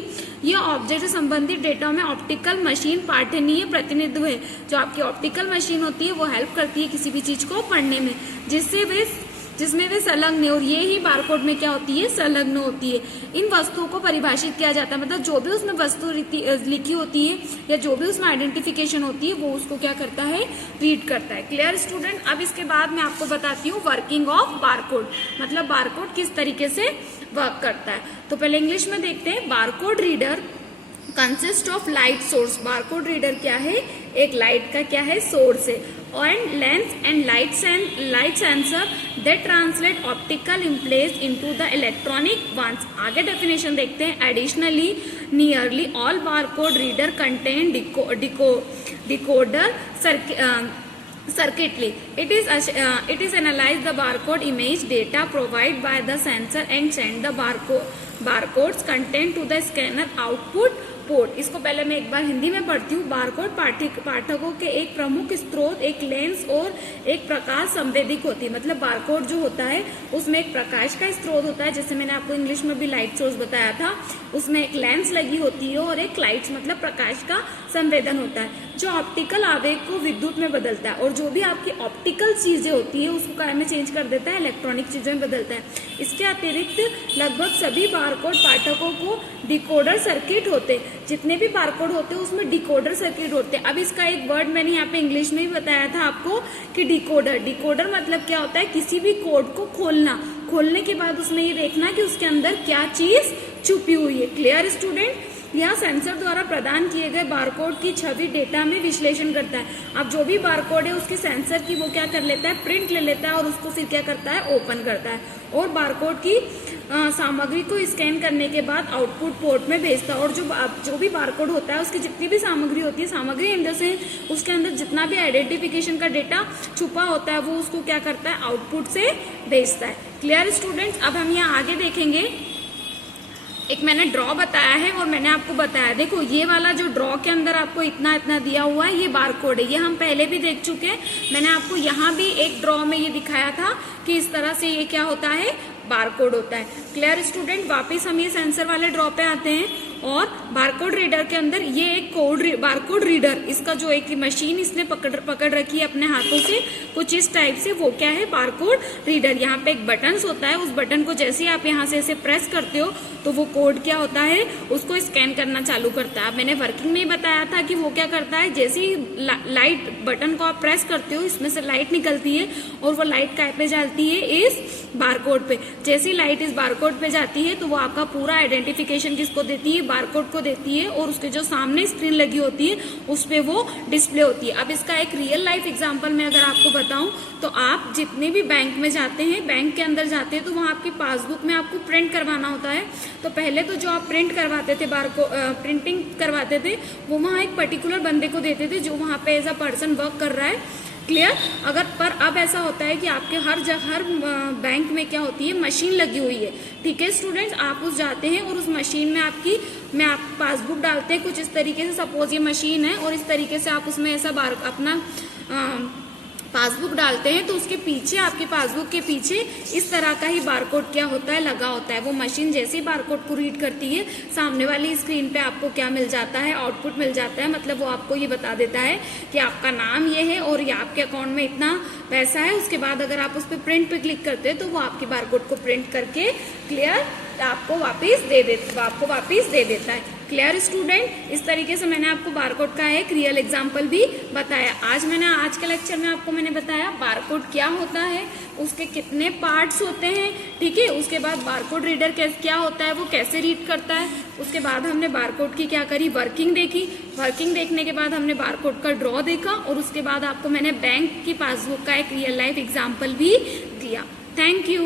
ये ऑब्जेक्ट से संबंधित डेटा में ऑप्टिकल मशीन पाठनीय प्रतिनिधित्व है। जो आपकी ऑप्टिकल मशीन होती है वो हेल्प करती है किसी भी चीज को पढ़ने में, जिसमें वे संलग्न है, और ये ही बारकोड में क्या होती है, संलग्न होती है। इन वस्तुओं को परिभाषित किया जाता है, मतलब जो भी उसमें वस्तु लिखी होती है या जो भी उसमें आइडेंटिफिकेशन होती है वो उसको क्या करता है, रीड करता है। क्लियर स्टूडेंट, अब इसके बाद मैं आपको बताती हूँ वर्किंग ऑफ बारकोड, मतलब बारकोड किस तरीके से वर्क करता है। तो पहले इंग्लिश में देखते हैं। Barcode reader consist of light source. Barcode reader क्या है, एक लाइट का क्या है, सोर्स है। And lens and light sensor that translate optical impulse into the electronic ones. आगे डेफिनेशन देखते हैं। Additionally nearly all barcode reader contain decoder circuitry. It is analyze the barcode image data provided by the sensor and send the barcodes content to the scanner output port. इसको पहले मैं एक बार हिंदी में पढ़ती हूँ। बारकोड पाठकों के एक प्रमुख स्रोत, एक लेंस और एक प्रकाश संवेदक होती है। मतलब बारकोड जो होता है उसमें एक प्रकाश का स्रोत होता है, जैसे मैंने आपको इंग्लिश में भी लाइट सोर्स बताया था। उसमें एक लेंस लगी होती है और एक लाइट मतलब प्रकाश का संवेदन होता है जो ऑप्टिकल आवेग को विद्युत में बदलता है, और जो भी आपकी ऑप्टिकल चीजें होती है उसको क्या में चेंज कर देता है, इलेक्ट्रॉनिक चीजों में बदलता है। इसके अतिरिक्त लगभग सभी बारकोड पाठकों को डिकोडर सर्किट होते हैं। जितने भी बारकोड होते हैं उसमें डिकोडर सर्किट होते हैं। अब इसका एक वर्ड मैंने यहाँ पे इंग्लिश में भी बताया था आपको कि डिकोडर मतलब क्या होता है, किसी भी कोड को खोलने के बाद उसमें ये देखना कि उसके अंदर क्या चीज छुपी हुई है। क्लियर स्टूडेंट, यह सेंसर द्वारा प्रदान किए गए बारकोड की छवि डेटा में विश्लेषण करता है। अब जो भी बारकोड है उसकी सेंसर की वो क्या कर लेता है, प्रिंट ले लेता है और उसको फिर क्या करता है, ओपन करता है और बारकोड की सामग्री को स्कैन करने के बाद आउटपुट पोर्ट में भेजता है। और जो भी बारकोड होता है उसकी जितनी भी सामग्री होती है, सामग्री अंदर से उसके अंदर जितना भी आइडेंटिफिकेशन का डेटा छुपा होता है वो उसको क्या करता है, आउटपुट से भेजता है। क्लियर स्टूडेंट्स, अब हम यहाँ आगे देखेंगे। एक मैंने ड्रॉ बताया है और मैंने आपको बताया, देखो ये वाला जो ड्रॉ के अंदर आपको इतना इतना दिया हुआ है ये बारकोड है, ये हम पहले भी देख चुके हैं। मैंने आपको यहाँ भी एक ड्रॉ में ये दिखाया था कि इस तरह से ये क्या होता है, बारकोड होता है। क्लियर स्टूडेंट, वापस हम ये सेंसर वाले ड्रॉ पे आते हैं और बारकोड रीडर के अंदर ये एक बारकोड रीडर, इसका जो एक मशीन इसने पकड़ रखी है अपने हाथों से कुछ इस टाइप से, वो क्या है, बारकोड रीडर। यहाँ पे एक बटन होता है, उस बटन को जैसे ही आप यहाँ से ऐसे प्रेस करते हो तो वो कोड क्या होता है, उसको स्कैन करना चालू करता है। मैंने वर्किंग में ही बताया था कि वो क्या करता है, जैसे ही लाइट बटन को आप प्रेस करते हो इसमें से लाइट निकलती है और वो लाइट काय पे जाती है, इस बारकोड पे। जैसी लाइट इस बारकोड पे जाती है तो वो आपका पूरा आइडेंटिफिकेशन किसको देती है, बारकोड को देती है, और उसके जो सामने स्क्रीन लगी होती है उस पे वो डिस्प्ले होती है। अब इसका एक रियल लाइफ एग्जांपल मैं अगर आपको बताऊं तो आप जितने भी बैंक में जाते हैं, बैंक के अंदर जाते हैं तो वहां आपकी पासबुक में आपको प्रिंट करवाना होता है। तो पहले तो जो आप प्रिंट करवाते थे, प्रिंटिंग करवाते थे, वो वहां एक पर्टिकुलर बंदे को देते थे जो वहां पे एज अ पर्सन वर्क कर रहा है, क्लियर। पर अब ऐसा होता है कि आपके हर बैंक में क्या होती है, मशीन लगी हुई है, ठीक है स्टूडेंट्स। आप उस जाते हैं और उस मशीन में आप पासबुक डालते हैं कुछ इस तरीके से, सपोज ये मशीन है और इस तरीके से आप उसमें ऐसा अपना पासबुक डालते हैं तो उसके पीछे, आपके पासबुक के पीछे इस तरह का ही बारकोड क्या होता है, लगा होता है। वो मशीन जैसे ही बारकोड को रीड करती है, सामने वाली स्क्रीन पे आपको क्या मिल जाता है, आउटपुट मिल जाता है। मतलब वो आपको ये बता देता है कि आपका नाम ये है और ये आपके अकाउंट में इतना पैसा है। उसके बाद अगर आप उस पर प्रिंट पे क्लिक करते हैं तो वो आपके बारकोड को प्रिंट करके क्लियर आपको वापिस दे देता है। क्लियर स्टूडेंट, इस तरीके से मैंने आपको बारकोड का एक रियल एग्जांपल भी बताया। आज के लेक्चर में आपको मैंने बताया बारकोड क्या होता है, उसके कितने पार्ट्स होते हैं, ठीक है। उसके बाद बारकोड रीडर क्या होता है, वो कैसे रीड करता है। उसके बाद हमने बारकोड की क्या करी, वर्किंग देखी। वर्किंग देखने के बाद हमने बारकोड का ड्रॉ देखा और उसके बाद आपको मैंने बैंक की पासबुक का एक रियल लाइफ एग्जाम्पल भी दिया। Thank you.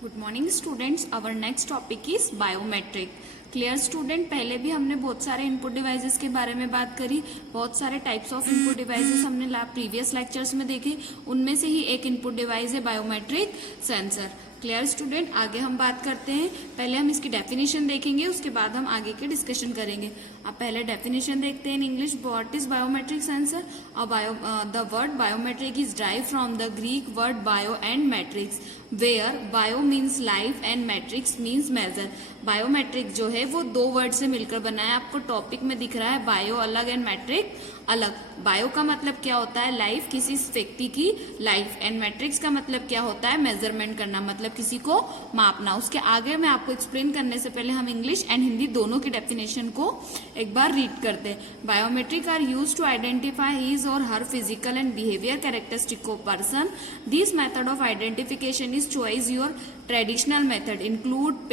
Good morning students, our next topic is biometric. Clear student, पहले भी हमने बहुत सारे इनपुट डिवाइसेस के बारे में बात करी, बहुत सारे टाइप्स ऑफ इनपुट डिवाइसेस हमने प्रीवियस लेक्चर्स में देखे। उनमें से ही एक इनपुट डिवाइस है बायोमेट्रिक सेंसर। क्लियर स्टूडेंट, आगे हम बात करते हैं। पहले हम इसकी डेफिनेशन देखेंगे, उसके बाद हम आगे के डिस्कशन करेंगे। अब पहले डेफिनेशन देखते हैं in English. What is biometric sensor? The word biometric is drive from the Greek word bio and matrix, where bio means life and matrix means measure. Biometric जो है वो दो वर्ड से मिलकर बना है। आपको टॉपिक में दिख रहा है बायो अलग एंड मैट्रिक अलग। बायो का मतलब क्या होता है, लाइफ, किसी व्यक्ति की लाइफ, एंड मैट्रिक्स का मतलब क्या होता है, मेजरमेंट करना, मतलब किसी को मापना। उसके आगे मैं आपको एक्सप्लेन करने से पहले हम इंग्लिश एंड हिंदी दोनों की डेफिनेशन को एक बार रीड करते हैं। Biometric are used to identify his or her physical and behaviour characteristic of person. This method of identification is choice your traditional method include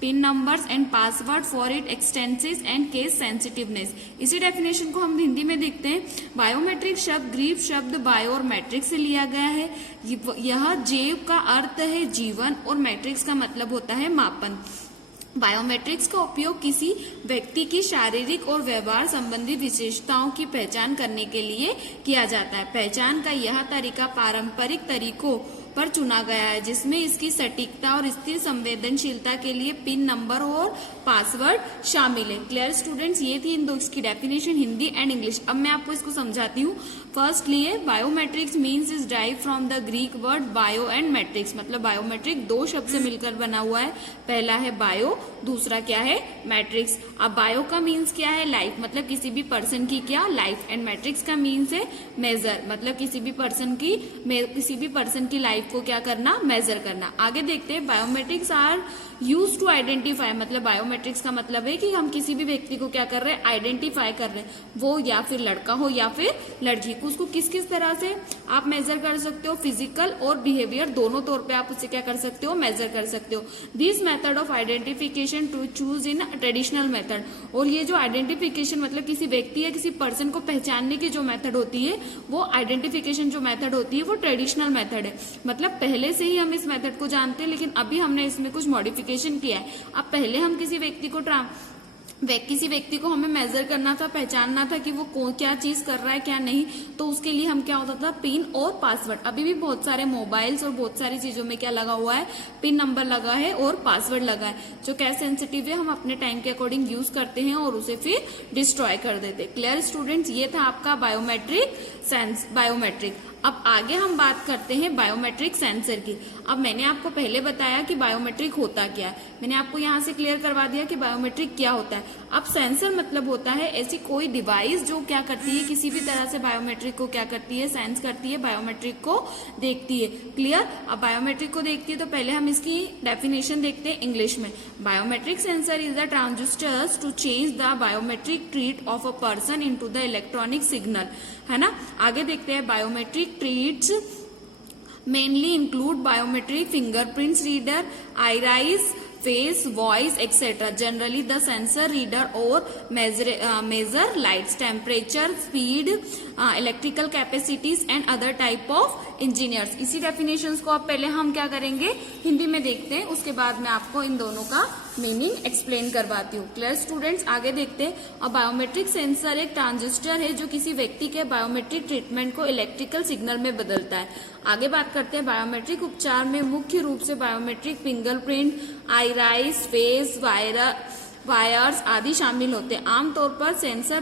pin numbers and password for it extensive and case sensitiveness. इसी डेफिनेशन को हम हिंदी में देखते हैं। बायोमेट्रिक शब्द ग्रीक शब्द बायो और मैट्रिक्स से लिया गया है। यह जेव का अर्थ है जीवन और मैट्रिक्स का मतलब होता है मापन। बायोमेट्रिक्स का उपयोग किसी व्यक्ति की शारीरिक और व्यवहार संबंधी विशेषताओं की पहचान करने के लिए किया जाता है। पहचान का यह तरीका पारंपरिक तरीकों पर चुना गया है, जिसमें इसकी सटीकता और स्थिर संवेदनशीलता के लिए पिन नंबर और पासवर्ड शामिल है। क्लियर स्टूडेंट्स, ये थी इन दो इसकी डेफिनेशन हिंदी एंड इंग्लिश। अब मैं आपको इसको समझाती हूँ। Firstly, biometrics means is drive from the Greek word bio and matrix. मतलब बायोमेट्रिक दो शब्द से मिलकर बना हुआ है। पहला है बायो, दूसरा क्या है, मैट्रिक्स। अब बायो का मीन्स क्या है, लाइफ, मतलब किसी भी पर्सन की क्या लाइफ, एंड मैट्रिक्स का मीन्स है मेजर, मतलब किसी भी पर्सन की लाइफ को क्या करना, मेजर करना। आगे देखते हैं। Biometrics are use to identify, मतलब बायोमेट्रिक्स का मतलब है कि हम किसी भी व्यक्ति को क्या कर रहे हैं, आइडेंटिफाई कर रहे हैं। वो या फिर लड़का हो या फिर लड़की, उसको किस किस तरह से आप मेजर कर सकते हो, फिजिकल और बिहेवियर दोनों तौर पे आप उससे क्या कर सकते हो, मेजर कर सकते हो। This method of identification to choose in traditional method. और ये जो आइडेंटिफिकेशन मतलब किसी व्यक्ति या किसी पर्सन को पहचानने की जो मेथड होती है, वो आइडेंटिफिकेशन जो मेथड होती है वो ट्रेडिशनल मेथड है। मतलब पहले से ही हम इस मेथड को जानते हैं, लेकिन अभी हमने इसमें कुछ मॉडिफिकेशन किया है। अब पहले हम किसी व्यक्ति को किसी व्यक्ति को हमें मेजर करना था, पहचानना था कि वो क्या चीज कर रहा है क्या नहीं, तो उसके लिए हम क्या होता था, पिन और पासवर्ड। अभी भी बहुत सारे मोबाइल्स और बहुत सारी चीजों में क्या लगा हुआ है, पिन नंबर लगा है और पासवर्ड लगा है, जो क्या सेंसिटिव है, हम अपने टाइम के अकॉर्डिंग यूज करते हैं और उसे फिर डिस्ट्रॉय कर देते। क्लियर स्टूडेंट्स, ये था आपका बायोमेट्रिक। अब आगे हम बात करते हैं बायोमेट्रिक सेंसर की। अब मैंने आपको पहले बताया कि बायोमेट्रिक होता क्या है, मैंने आपको यहाँ से क्लियर करवा दिया कि बायोमेट्रिक क्या होता है। अब सेंसर मतलब होता है ऐसी कोई डिवाइस जो क्या करती है, किसी भी तरह से बायोमेट्रिक को क्या करती है, सेंस करती है, बायोमेट्रिक को देखती है। क्लियर। अब बायोमेट्रिक को देखती है तो पहले हम इसकी डेफिनेशन देखते हैं इंग्लिश में। Biometric sensor is the transistors to change the biometric treat of a person into the electronic signal, है ना। आगे देखते हैं biometric treats mainly include biometric fingerprints reader, iris, face, voice, etc. Generally, the sensor reader or measure lights, temperature, speed, electrical capacities and other type of engineers. इसी डेफिनेशंस को अब पहले हम क्या करेंगे, हिंदी में देखते हैं, उसके बाद मैं आपको इन दोनों का मीनिंग एक्सप्लेन करवाती हूँ। क्लियर स्टूडेंट्स, आगे देखते हैं। और बायोमेट्रिक सेंसर एक ट्रांजिस्टर है जो किसी व्यक्ति के बायोमेट्रिक ट्रीटमेंट को इलेक्ट्रिकल सिग्नल में बदलता है। आगे बात करते हैं बायोमेट्रिक उपचार में मुख्य रूप से बायोमेट्रिक फिंगरप्रिंट, आईराइस, फेस, वायर्स आदि शामिल होते हैं। आमतौर पर सेंसर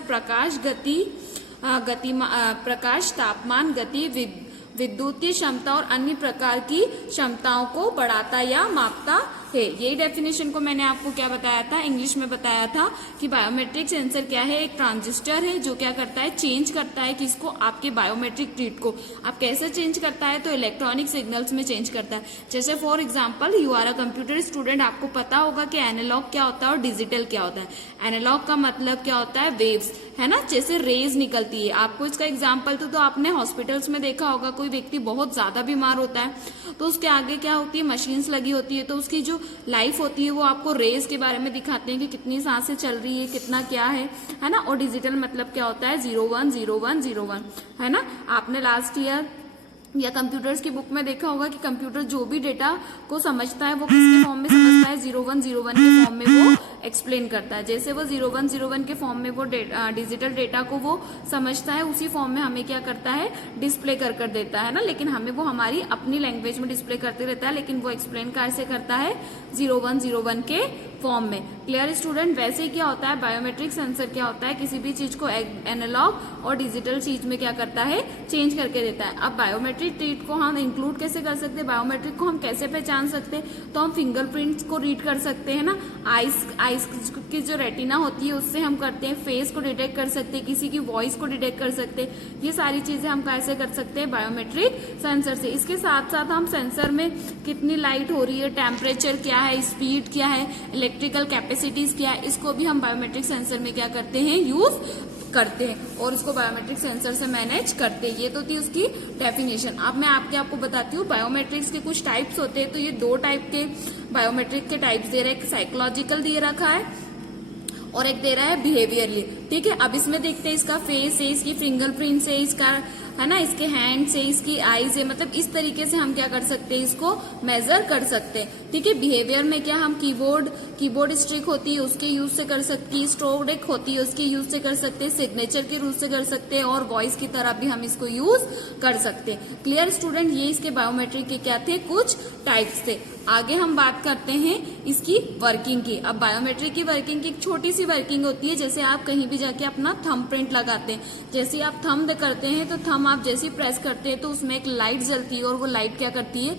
प्रकाश, तापमान, गति, विद्युतीय क्षमता और अन्य प्रकार की क्षमताओं को बढ़ाता या मापता है। यही डेफिनेशन को मैंने आपको क्या बताया था, इंग्लिश में बताया था कि बायोमेट्रिक सेंसर क्या है, एक ट्रांजिस्टर है जो क्या करता है, चेंज करता है किसको, आपके बायोमेट्रिक ट्रीट को। आप कैसे चेंज करता है, तो इलेक्ट्रॉनिक सिग्नल्स में चेंज करता है। जैसे for example you are a computer student, आपको पता होगा कि एनालॉग क्या होता है और डिजिटल क्या होता है। एनालॉग का मतलब क्या होता है, वेव्स, है ना, जैसे रेज निकलती है। आपको इसका एग्जाम्पल तो आपने हॉस्पिटल्स में देखा होगा, कोई व्यक्ति बहुत ज्यादा बीमार होता है तो उसके आगे क्या होती है, मशीन्स लगी होती है, तो उसकी जो लाइफ होती है वो आपको रेज के बारे में दिखाते हैं कि कितनी सांसें चल रही है, कितना क्या है ना। और डिजिटल मतलब क्या होता है, 010101, है ना। आपने लास्ट ईयर या कंप्यूटर्स की बुक में देखा होगा कि कंप्यूटर जो भी डेटा को समझता है वो किसके फॉर्म में समझता है, 0101 के फॉर्म में वो एक्सप्लेन करता है। जैसे वो 0101 के फॉर्म में वो डिजिटल डेटा को वो समझता है, उसी फॉर्म में हमें क्या करता है, डिस्प्ले कर देता है ना। लेकिन हमें वो हमारी अपनी लैंग्वेज में डिस्प्ले करते रहता है, लेकिन वो एक्सप्लेन कैसे करता है, 0101 के फॉर्म में। क्लियर स्टूडेंट, वैसे ही क्या होता है, बायोमेट्रिक सेंसर क्या होता है, किसी भी चीज को एनालॉग और डिजिटल चीज में क्या करता है, चेंज करके देता है। अब बायोमेट्रिक ट्रीट को हम इंक्लूड कैसे कर सकते हैं, बायोमेट्रिक को हम कैसे पहचान सकते हैं, तो हम फिंगरप्रिंट्स को रीड कर सकते हैं ना, आईज की जो रेटिना होती है उससे हम करते हैं, फेस को डिटेक्ट कर सकते हैं, किसी की वॉइस को डिटेक्ट कर सकते हैं। ये सारी चीजें हम कैसे कर सकते हैं, बायोमेट्रिक सेंसर से। इसके साथ साथ हम सेंसर में कितनी लाइट हो रही है, टेम्परेचर क्या है, स्पीड क्या है, इलेक्ट्रिकल कैपेसिटीज क्या है, इसको भी हम बायोमेट्रिक सेंसर में क्या करते हैं, यूज करते हैं और इसको बायोमेट्रिक सेंसर से मैनेज करते हैं। ये तो थी उसकी डेफिनेशन। अब मैं आपको बताती हूँ बायोमेट्रिक्स के कुछ टाइप्स होते हैं। तो ये 2 टाइप के बायोमेट्रिक के टाइप्स दे रहे हैं, एक साइकोलॉजिकल दे रखा है और एक दे रहा है बिहेवियरली। ठीक है, अब इसमें देखते हैं, इसका फेस है, इसकी फिंगरप्रिंट है, इसका है ना, इसके हैंड से, इसकी आईज है, मतलब इस तरीके से हम क्या कर सकते हैं, इसको मेजर कर सकते हैं। ठीक है, बिहेवियर में क्या हम कीबोर्ड स्ट्रिक होती है उसके यूज से कर सकती है, स्ट्रोक होती है उसके यूज से कर सकते हैं, सिग्नेचर के रूप से कर सकते हैं और वॉइस की तरह भी हम इसको यूज कर सकते हैं। क्लियर स्टूडेंट, ये इसके बायोमेट्रिक के क्या थे, कुछ टाइप्स थे। आगे हम बात करते हैं इसकी वर्किंग की। अब बायोमेट्रिक की वर्किंग की एक छोटी सी वर्किंग होती है, जैसे आप कहीं भी जाके अपना थंब प्रिंट लगाते हैं, जैसे आप थंब करते हैं तो थंब आप जैसे प्रेस करते हैं तो उसमें एक लाइट जलती है और वो लाइट क्या करती है,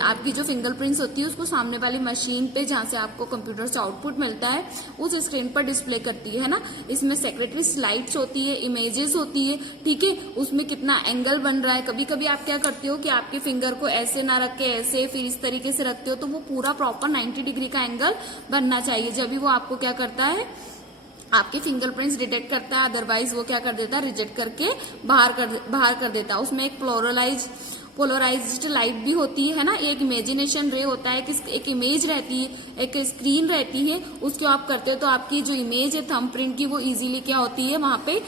आपकी जो फिंगरप्रिंट्स होती है उसको सामने वाली मशीन पे जहां से आपको कंप्यूटर से आउटपुट मिलता है उस स्क्रीन पर डिस्प्ले करती है ना। इसमें सेक्रेटरी स्लाइड्स होती है, इमेजेस होती है। ठीक है, उसमें कितना एंगल बन रहा है। कभी कभी आप क्या करते हो कि आपके फिंगर को ऐसे ना रख के ऐसे फिर इस तरीके से रखते हो, तो वो पूरा प्रॉपर 90 डिग्री का एंगल बनना चाहिए, जब भी वो आपको क्या करता है, आपके फिंगरप्रिंट्स डिटेक्ट करता है। अदरवाइज वो क्या कर देता है, रिजेक्ट करके बाहर कर देता है। उसमें एक पोलराइज्ड लाइट भी होती है ना, एक इमेजिनेशन रे होता है, एक इमेज रहती है, एक स्क्रीन रहती है, उसको आप करते हो तो आपकी जो इमेज है थंबप्रिंट की वो इजीली क्या होती है वहां पे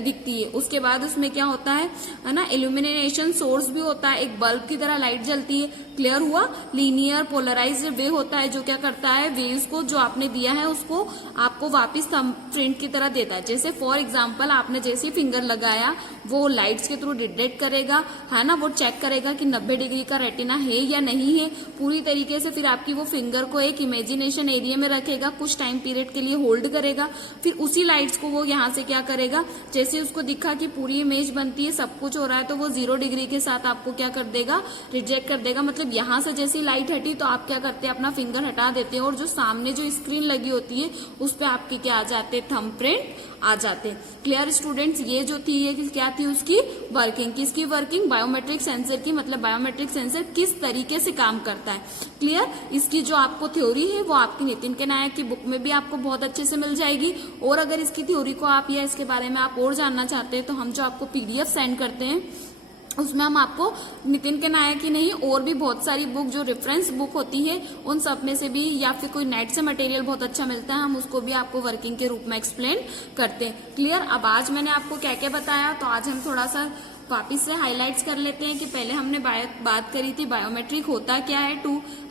दिखती है। उसके बाद उसमें क्या होता है ना, इल्यूमिनेशन सोर्स भी होता है, एक बल्ब की तरह लाइट जलती है। क्लियर हुआ। लीनियर पोलराइज्ड वे होता है जो क्या करता है, वेव्स को जो आपने दिया है उसको आपको वापस थंबप्रिंट की तरह देता है। जैसे फॉर एग्जांपल आपने जैसे फिंगर लगाया वो लाइट्स के थ्रू डिटेक्ट करेगा, है ना, वो चेक करेगा कि 90 डिग्री का रेटिना है या नहीं है पूरी तरीके से। फिर आपकी वो फिंगर को एक इमेजिनेशन एरिया में रखेगा, कुछ टाइम पीरियड के लिए होल्ड करेगा, फिर उसी लाइट्स को वो यहाँ से क्या करेगा, जैसे उसको दिखा कि पूरी इमेज बनती है, सब कुछ हो रहा है, तो वो 0 डिग्री के साथ आपको क्या कर देगा, रिजेक्ट कर देगा। मतलब यहाँ से जैसी लाइट हटी तो आप क्या करते हैं, अपना फिंगर हटा देते हैं और जो सामने जो स्क्रीन लगी होती है उस पे आपके क्या आ जाते हैं, थंबप्रिंट आ जाते हैं। क्लियर स्टूडेंट्स, ये जो थी ये क्या थी उसकी वर्किंग, किसकी वर्किंग, बायोमेट्रिक सेंसर की। मतलब बायोमेट्रिक सेंसर किस तरीके से काम करता है। क्लियर, इसकी जो आपको थ्योरी है वो आपकी नितिन के नायक की बुक में भी आपको बहुत अच्छे से मिल जाएगी। और अगर इसकी थ्योरी को आप या इसके बारे में आप और जानना चाहते हैं तो हम जो आपको PDF सेंड करते हैं उसमें हम आपको नितिन के नायक ही नहीं और भी बहुत सारी बुक जो रेफरेंस बुक होती है उन सब में से भी, या फिर कोई नेट से मटेरियल बहुत अच्छा मिलता है, हम उसको भी आपको वर्किंग के रूप में एक्सप्लेन करते हैं। क्लियर। अब आज मैंने आपको क्या क्या बताया, तो आज हम थोड़ा सा वापिस से हाइलाइट्स कर लेते हैं कि पहले हमने बात करी थी बायोमेट्रिक होता क्या है,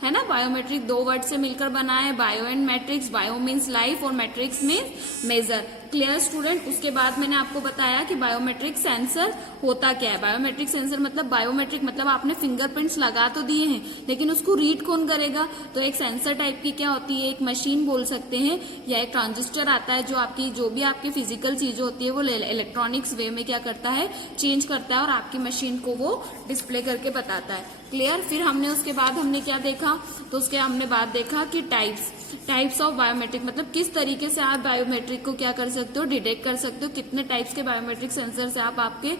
है ना। बायोमेट्रिक 2 वर्ड से मिलकर बना है, bio and metrics. Bio means life और metrics means measure. Clear student. उसके बाद मैंने आपको बताया कि बायोमेट्रिक सेंसर होता क्या है। बायोमेट्रिक सेंसर मतलब बायोमेट्रिक मतलब आपने फिंगरप्रिंट्स लगा तो दिए हैं लेकिन उसको रीड कौन करेगा, तो एक सेंसर टाइप की क्या होती है, एक मशीन बोल सकते हैं, या एक ट्रांजिस्टर आता है जो आपकी जो भी आपकी फिजिकल चीज होती है वो इलेक्ट्रॉनिक्स वे में क्या करता है, चेंज करता है और आपकी मशीन को वो डिस्प्ले करके बताता है। क्लियर। फिर हमने उसके बाद हमने क्या देखा, तो उसके हमने बाद देखा कि टाइप्स ऑफ बायोमेट्रिक मतलब किस तरीके से आप बायोमेट्रिक को क्या कर सकते हो, डिटेक्ट कर सकते हो। कितने टाइप्स के बायोमेट्रिक सेंसर से आप आपके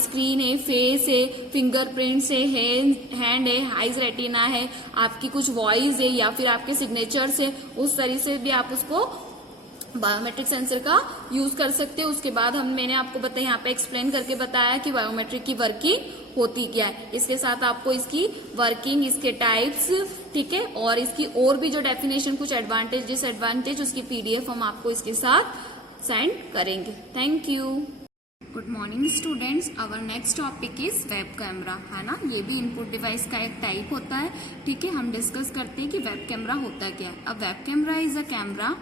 स्क्रीन है, फेस है, फिंगरप्रिंट्स है, हैंड है, आइज रेटिना है, आपकी कुछ वॉइस है या फिर आपके सिग्नेचर्स है, उस तरीके से भी आप उसको बायोमेट्रिक सेंसर का यूज कर सकते हैं। उसके बाद मैंने आपको बताया यहाँ पे एक्सप्लेन करके बताया कि बायोमेट्रिक की वर्किंग होती क्या है। इसके साथ आपको इसकी वर्किंग, इसके टाइप्स, ठीक है, और इसकी और भी जो डेफिनेशन, कुछ एडवांटेज डिसएडवांटेज, उसकी PDF हम आपको इसके साथ सेंड करेंगे। Thank you. Good morning students, our next topic is web camera, है ना। ये भी इनपुट डिवाइस का एक टाइप होता है, ठीक है। हम डिस्कस करते हैं कि वेब कैमरा होता क्या है। अब web camera is a camera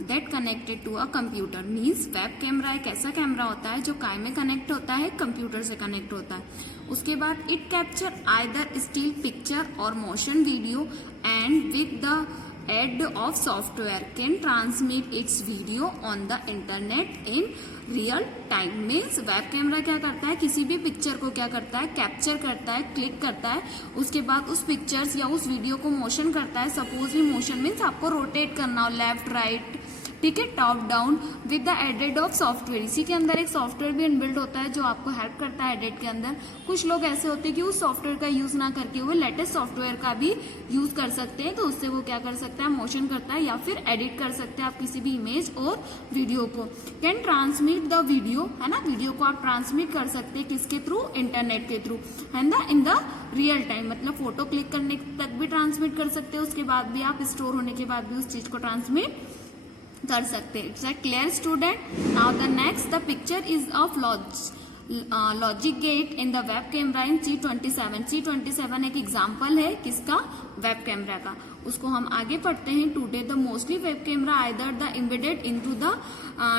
that connected to a computer. Means web camera एक ऐसा कैमरा होता है जो काय में कनेक्ट होता है, कंप्यूटर से कनेक्ट होता है। उसके बाद it capture either still picture or motion video and with the aid of software can transmit its video on the internet in real time। Means web camera क्या करता है, किसी भी पिक्चर को क्या करता है, कैप्चर करता है, क्लिक करता है, उसके बाद उस पिक्चर्स या उस वीडियो को मोशन करता है। सपोज भी मोशन मीन्स आपको रोटेट करना हो, लेफ्ट राइट, ठीक है, top down, with the added of software. इसी के अंदर एक सॉफ्टवेयर भी इनबिल्ड होता है जो आपको हेल्प करता है एडिट के अंदर। कुछ लोग ऐसे होते हैं कि उस सॉफ्टवेयर का यूज ना करके वो लेटेस्ट सॉफ्टवेयर का भी यूज कर सकते हैं, तो उससे वो क्या कर सकता है, मोशन करता है या फिर एडिट कर सकते हैं आप किसी भी इमेज और वीडियो को। कैन ट्रांसमिट द वीडियो, है ना, वीडियो को आप ट्रांसमिट कर सकते हैं किसके थ्रू, इंटरनेट के थ्रू, है ना, इन द रियल टाइम। मतलब फोटो क्लिक करने तक भी ट्रांसमिट कर सकते हैं, उसके बाद भी आप स्टोर होने के बाद भी उस चीज को ट्रांसमिट कर सकते हैं। It's a clear student. Now the next, the picture is of logic get in the web camera in C27। C27 एक एग्जाम्पल है किसका, वेब कैमरा का। उसको हम आगे पढ़ते हैं। Today the mostly web camera either the embedded into the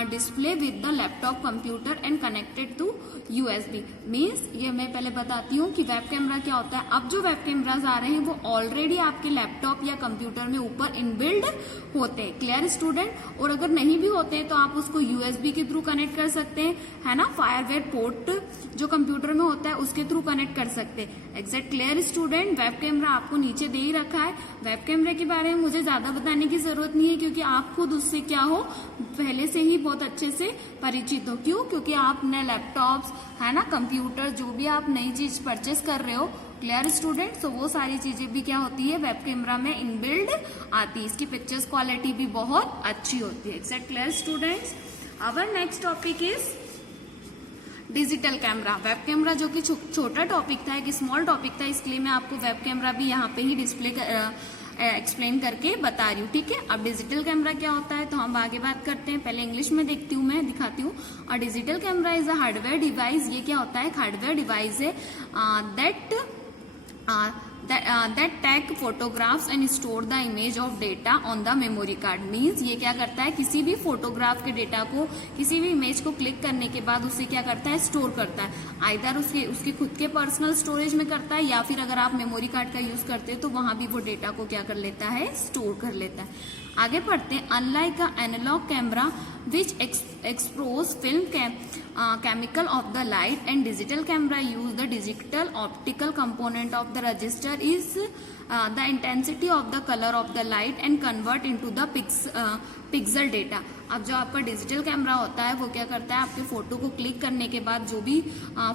display with the laptop computer and connected to USB। मीन्स ये मैं पहले बताती हूँ कि वेब कैमरा क्या होता है। अब जो वेब कैमराज आ रहे हैं वो ऑलरेडी आपके लैपटॉप या कंप्यूटर में ऊपर इनबिल्ड होते हैं। Clear student. और अगर नहीं भी होते हैं तो आप उसको USB के थ्रू कनेक्ट कर सकते हैं, है ना। फायरवेयर पोर्ट जो कंप्यूटर में होता है उसके थ्रू कनेक्ट कर सकते हैं। Exact. Clear student. Web camera आपको नीचे दे ही रखा है। वेब कैमरे के बारे में मुझे ज्यादा बताने की जरूरत नहीं है क्योंकि आप खुद उससे क्या हो, पहले से ही बहुत अच्छे से परिचित हो। क्यों? क्योंकि आपने लैपटॉप्स, है ना, कंप्यूटर, जो भी आप नई चीज परचेस कर रहे हो, क्लियर स्टूडेंट, सो वो सारी चीजें भी क्या होती है, वेब कैमरा में इनबिल्ड आती है। इसकी पिक्चर्स क्वालिटी भी बहुत अच्छी होती है। Except. Clear students. Our next topic is digital camera, web camera जो कि छोटा टॉपिक था, एक स्मॉल टॉपिक था, इसके लिए मैं आपको वेब कैमरा भी यहाँ पे ही डिस्प्ले एक्सप्लेन करके बता रही हूँ, ठीक है। अब डिजिटल कैमरा क्या होता है तो हम आगे बात करते हैं। पहले इंग्लिश में देखती हूँ, मैं दिखाती हूँ। और digital camera is a hardware device, ये क्या होता है, एक हार्डवेयर डिवाइस है that take photographs and store the image of data on the memory card। Means ये क्या करता है, किसी भी फोटोग्राफ के डेटा को, किसी भी इमेज को क्लिक करने के बाद उसे क्या करता है, स्टोर करता है। आइदर उसके खुद के पर्सनल स्टोरेज में करता है, या फिर अगर आप मेमोरी कार्ड का यूज करते हैं तो वहां भी वो डेटा को क्या कर लेता है, स्टोर कर लेता है। आगे पढ़ते हैं। Unlike a analogue camera which expose film chemical of the light, and digital camera use the digital optical component of the register is the intensity of the color of the light and convert into the pixel data। अब जो आपका डिजिटल कैमरा होता है वो क्या करता है, आपके फोटो को क्लिक करने के बाद जो भी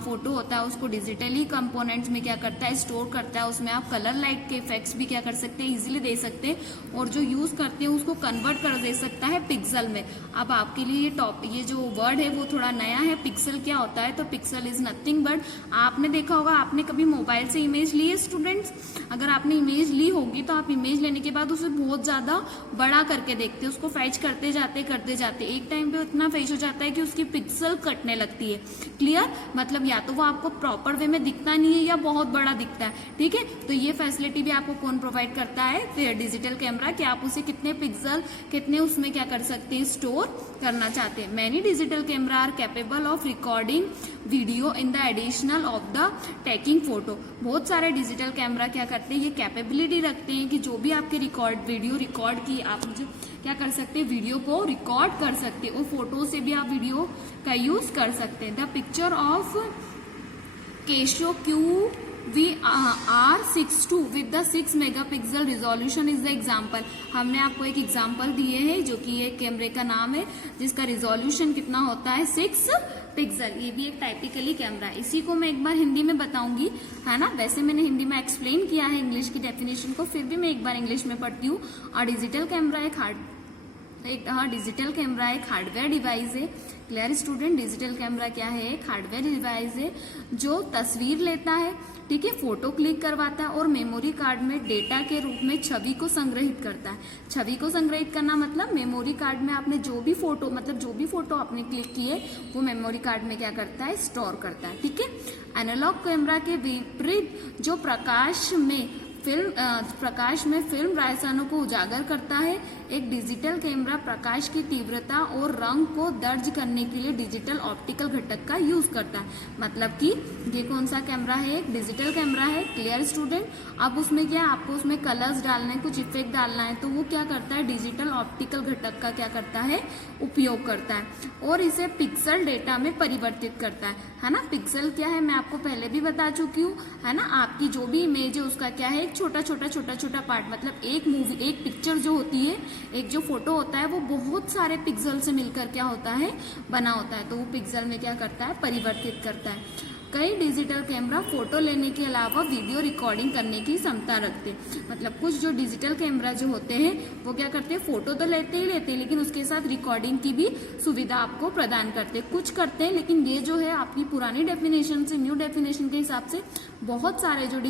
फोटो होता है उसको डिजिटली कंपोनेंट्स में क्या करता है, स्टोर करता है। उसमें आप कलर लाइट के इफेक्ट्स भी क्या कर सकते हैं, इजीली दे सकते हैं, और जो यूज करते हैं उसको कन्वर्ट कर दे सकता है पिक्सल में। अब आपके लिए ये जो वर्ड है वो थोड़ा नया है। पिक्सल क्या होता है, तो पिक्सल इज नथिंग बट, आपने देखा होगा, आपने कभी मोबाइल से इमेज ली है स्टूडेंट्स, अगर आपने इमेज ली होगी तो आप इमेज लेने के बाद उसे बहुत ज्यादा बड़ा करके देखते हैं, उसको फैच करते जाते एक टाइम पे इतना फैच हो जाता है कि उसकी पिक्सल कटने लगती है। क्लियर, मतलब या तो वो आपको प्रॉपर वे में दिखता नहीं है या बहुत बड़ा दिखता है, ठीक है। तो ये फैसिलिटी भी आपको कौन प्रोवाइड करता है, डिजिटल कैमरा, कि आप उसे कितने पिक्सल, कितने उसमें क्या कर सकते हैं, स्टोर करना चाहते हैं। Many digital camera are capable of recording video in the additional of the taking photo. बहुत सारे डिजिटल कैमरा क्या करते हैं, ये कैपेबिलिटी रखते हैं कि जो भी आपके वीडियो रिकॉर्ड की, आप जो क्या कर सकते हैं, वीडियो को रिकॉर्ड कर सकते हैं, और फोटो से भी आप वीडियो का यूज कर सकते हैं। The picture of cashew QVR62 with the 6 megapixel resolution is the example. हमने आपको एक एग्जाम्पल दिए हैं जो कि ये कैमरे का नाम है, जिसका रिजोल्यूशन कितना होता है, 6 पिक्सल। ये भी एक टाइपिकली कैमरा है। इसी को मैं एक बार हिंदी में बताऊंगी, है ना। वैसे मैंने हिंदी में एक्सप्लेन किया है इंग्लिश की डेफिनेशन को, फिर भी मैं एक बार इंग्लिश में पढ़ती हूँ। और डिजिटल कैमरा डिजिटल कैमरा एक हार्डवेयर डिवाइस है। क्लियर स्टूडेंट, डिजिटल कैमरा क्या है, एक हार्डवेयर डिवाइस है जो तस्वीर लेता है, ठीक है, फोटो क्लिक करवाता है और मेमोरी कार्ड में डेटा के रूप में छवि को संग्रहित करता है। छवि को संग्रहित करना मतलब मेमोरी कार्ड में आपने जो भी फोटो आपने क्लिक किए वो मेमोरी कार्ड में क्या करता है, स्टोर करता है, ठीक है। एनालॉग कैमरा के विपरीत जो प्रकाश में फिल्म रसायनों को उजागर करता है, एक डिजिटल कैमरा प्रकाश की तीव्रता और रंग को दर्ज करने के लिए डिजिटल ऑप्टिकल घटक का यूज करता है। मतलब कि ये कौन सा कैमरा है, एक डिजिटल कैमरा है। क्लियर स्टूडेंट, अब उसमें क्या, आपको उसमें कलर्स डालना है, कुछ इफेक्ट डालना है, तो वो क्या करता है, डिजिटल ऑप्टिकल घटक का क्या करता है, उपयोग करता है, और इसे पिक्सल डेटा में परिवर्तित करता है ना। पिक्सल क्या है, मैं आपको पहले भी बता चुकी हूँ, है ना। आपकी जो भी इमेज है उसका क्या है, एक छोटा छोटा पार्ट, मतलब एक पिक्चर जो होती है, एक जो फोटो होता है वो बहुत सारे पिक्सल से मिलकर क्या होता है, बना होता है। तो वो पिक्सल में क्या करता है, परिवर्तित करता है। कई डिजिटल कैमरा फोटो लेने के अलावा वीडियो रिकॉर्डिंग करने की क्षमता रखते हैं। मतलब कुछ जो डिजिटल कैमरा जो होते हैं वो क्या करते हैं, फोटो तो लेते हैं, लेकिन उसके साथ रिकॉर्डिंग की भी सुविधा आपको प्रदान करते हैं। कुछ करते हैं, लेकिन ये जो है आपकी पुरानी डेफिनेशन से न्यू डेफिनेशन के हिसाब से बहुत सारे जो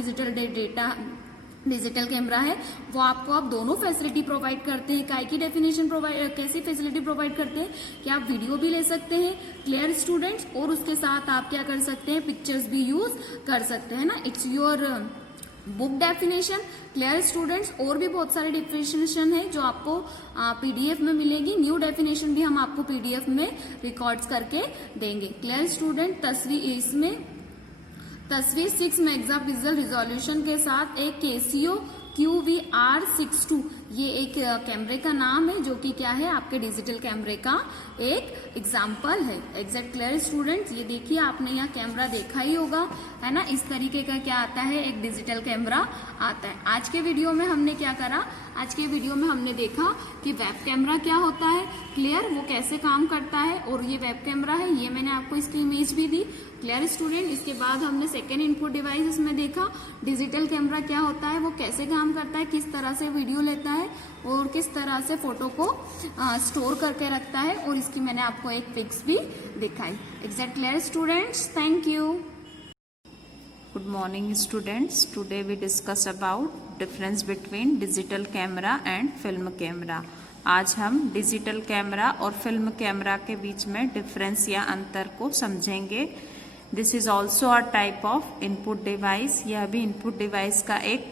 डिजिटल कैमरा है वो आपको अब दोनों फैसिलिटी प्रोवाइड करते हैं। काय की डेफिनेशन कैसी फैसिलिटी प्रोवाइड करते हैं कि आप वीडियो भी ले सकते हैं, क्लियर स्टूडेंट्स, और उसके साथ आप क्या कर सकते हैं, पिक्चर्स भी यूज कर सकते हैं ना। It's your book definition. Clear students, और भी बहुत सारे डेफिनेशन है जो आपको पीडीएफ में मिलेगी। न्यू डेफिनेशन भी हम आपको पीडीएफ में रिकॉर्ड्स करके देंगे। क्लियर स्टूडेंट, तस्वीर 6 मेगापिक्सल रिजोल्यूशन के साथ एक केसियो QVR62, ये एक कैमरे का नाम है जो कि क्या है, आपके डिजिटल कैमरे का एक एग्जाम्पल है। एग्जैक्ट। क्लियर स्टूडेंट्स, ये देखिए आपने यहाँ कैमरा देखा ही होगा, है ना। इस तरीके का क्या आता है, एक डिजिटल कैमरा आता है। आज के वीडियो में हमने क्या करा, आज के वीडियो में हमने देखा कि वेब कैमरा क्या होता है, क्लियर, वो कैसे काम करता है, और ये वेब कैमरा है, ये मैंने आपको इसकी इमेज भी दी। क्लियर स्टूडेंट, इसके बाद हमने सेकेंड इनपुट डिवाइस इसमें देखा, डिजिटल कैमरा क्या होता है, वो कैसे काम करता है, किस तरह से वीडियो लेता है, है और किस तरह से फोटो को स्टोर करके रखता है, और इसकी मैंने आपको एक पिक्स भी दिखाई। Is that clear students? Thank you. Good morning students. Today we discuss about difference between digital camera and film camera. आज हम डिजिटल कैमरा और फिल्म कैमरा के बीच में डिफरेंस या अंतर को समझेंगे। This is also a type of input device. यह भी इनपुट डिवाइस का एक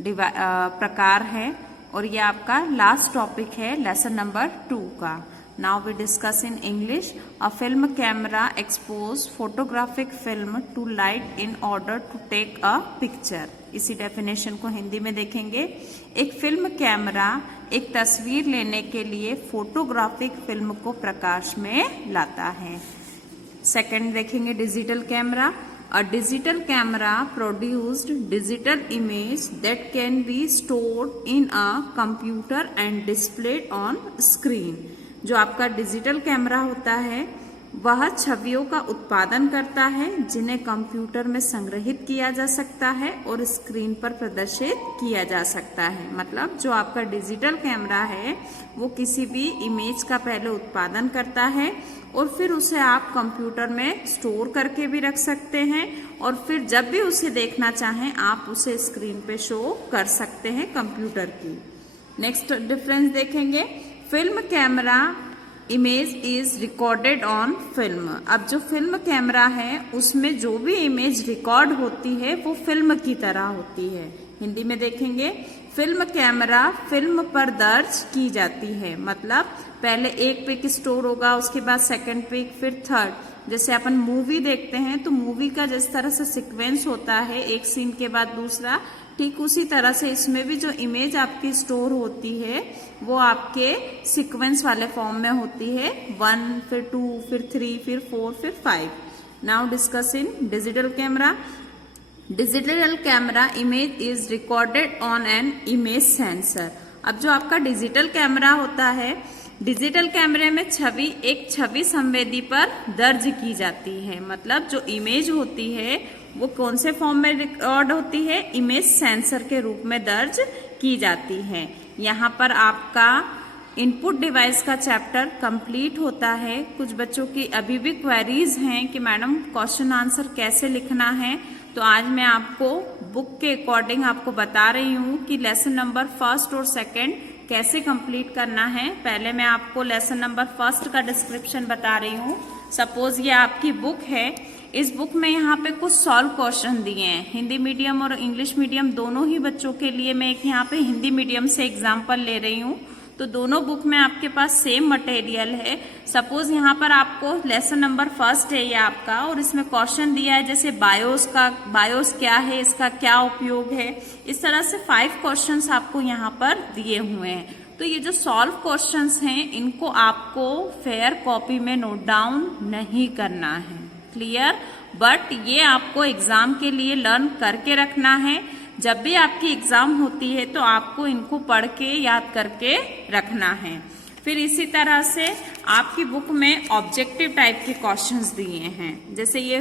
प्रकार है और यह आपका लास्ट टॉपिक है लेसन नंबर 2 का। Now we discuss in English. A film camera expose photographic film to light in order to take a picture. इसी डेफिनेशन को हिंदी में देखेंगे। एक फिल्म कैमरा एक तस्वीर लेने के लिए फोटोग्राफिक फिल्म को प्रकाश में लाता है। सेकंड देखेंगे digital camera. A digital camera produced digital image that can be stored in a computer and displayed on screen. जो आपका डिजिटल कैमरा होता है वह छवियों का उत्पादन करता है जिन्हें कंप्यूटर में संग्रहित किया जा सकता है और स्क्रीन पर प्रदर्शित किया जा सकता है। मतलब जो आपका डिजिटल कैमरा है वो किसी भी इमेज का पहले उत्पादन करता है और फिर उसे आप कंप्यूटर में स्टोर करके भी रख सकते हैं और फिर जब भी उसे देखना चाहें आप उसे स्क्रीन पे शो कर सकते हैं कंप्यूटर की। नेक्स्ट डिफरेंस देखेंगे। Film camera image is recorded on film. अब जो फिल्म कैमरा है उसमें जो भी इमेज रिकॉर्ड होती है वो फिल्म की तरह होती है। हिंदी में देखेंगे फिल्म कैमरा फिल्म पर दर्ज की जाती है। मतलब पहले एक पिक स्टोर होगा, उसके बाद सेकंड पिक, फिर थर्ड। जैसे अपन मूवी देखते हैं तो मूवी का जिस तरह से सीक्वेंस होता है एक सीन के बाद दूसरा, ठीक उसी तरह से इसमें भी जो इमेज आपकी स्टोर होती है वो आपके सीक्वेंस वाले फॉर्म में होती है। 1 फिर 2 फिर 3 फिर 4 फिर 5। Now discuss in digital camera. Digital camera image is recorded on an image sensor. अब जो आपका डिजिटल कैमरा होता है, डिजिटल कैमरे में एक छवि संवेदी पर दर्ज की जाती है। मतलब जो इमेज होती है वो कौन से फॉर्म में रिकॉर्ड होती है? इमेज सेंसर के रूप में दर्ज की जाती है। यहाँ पर आपका इनपुट डिवाइस का चैप्टर कंप्लीट होता है। कुछ बच्चों की अभी भी क्वेरीज हैं कि मैडम क्वेश्चन आंसर कैसे लिखना है, तो आज मैं आपको बुक के अकॉर्डिंग आपको बता रही हूँ कि लेसन नंबर 1 और 2 कैसे कंप्लीट करना है। पहले मैं आपको लेसन नंबर 1 का डिस्क्रिप्शन बता रही हूँ। सपोज ये आपकी बुक है, इस बुक में यहाँ पे कुछ सॉल्व क्वेश्चन दिए हैं। हिंदी मीडियम और इंग्लिश मीडियम दोनों ही बच्चों के लिए मैं एक यहाँ पे हिंदी मीडियम से एग्जाम्पल ले रही हूँ, तो दोनों बुक में आपके पास सेम मटेरियल है। सपोज यहाँ पर आपको लेसन नंबर 1 है ये आपका, और इसमें क्वेश्चन दिया है जैसे बायोस क्या है, इसका क्या उपयोग है। इस तरह से 5 क्वेश्चंस आपको यहाँ पर दिए हुए हैं। तो ये जो सॉल्व क्वेश्चंस हैं इनको आपको फेयर कॉपी में नोट डाउन नहीं करना है। क्लियर? बट ये आपको एग्जाम के लिए लर्न करके रखना है। जब भी आपकी एग्जाम होती है तो आपको इनको पढ़ के याद करके रखना है। फिर इसी तरह से आपकी बुक में ऑब्जेक्टिव टाइप के क्वेश्चंस दिए हैं। जैसे ये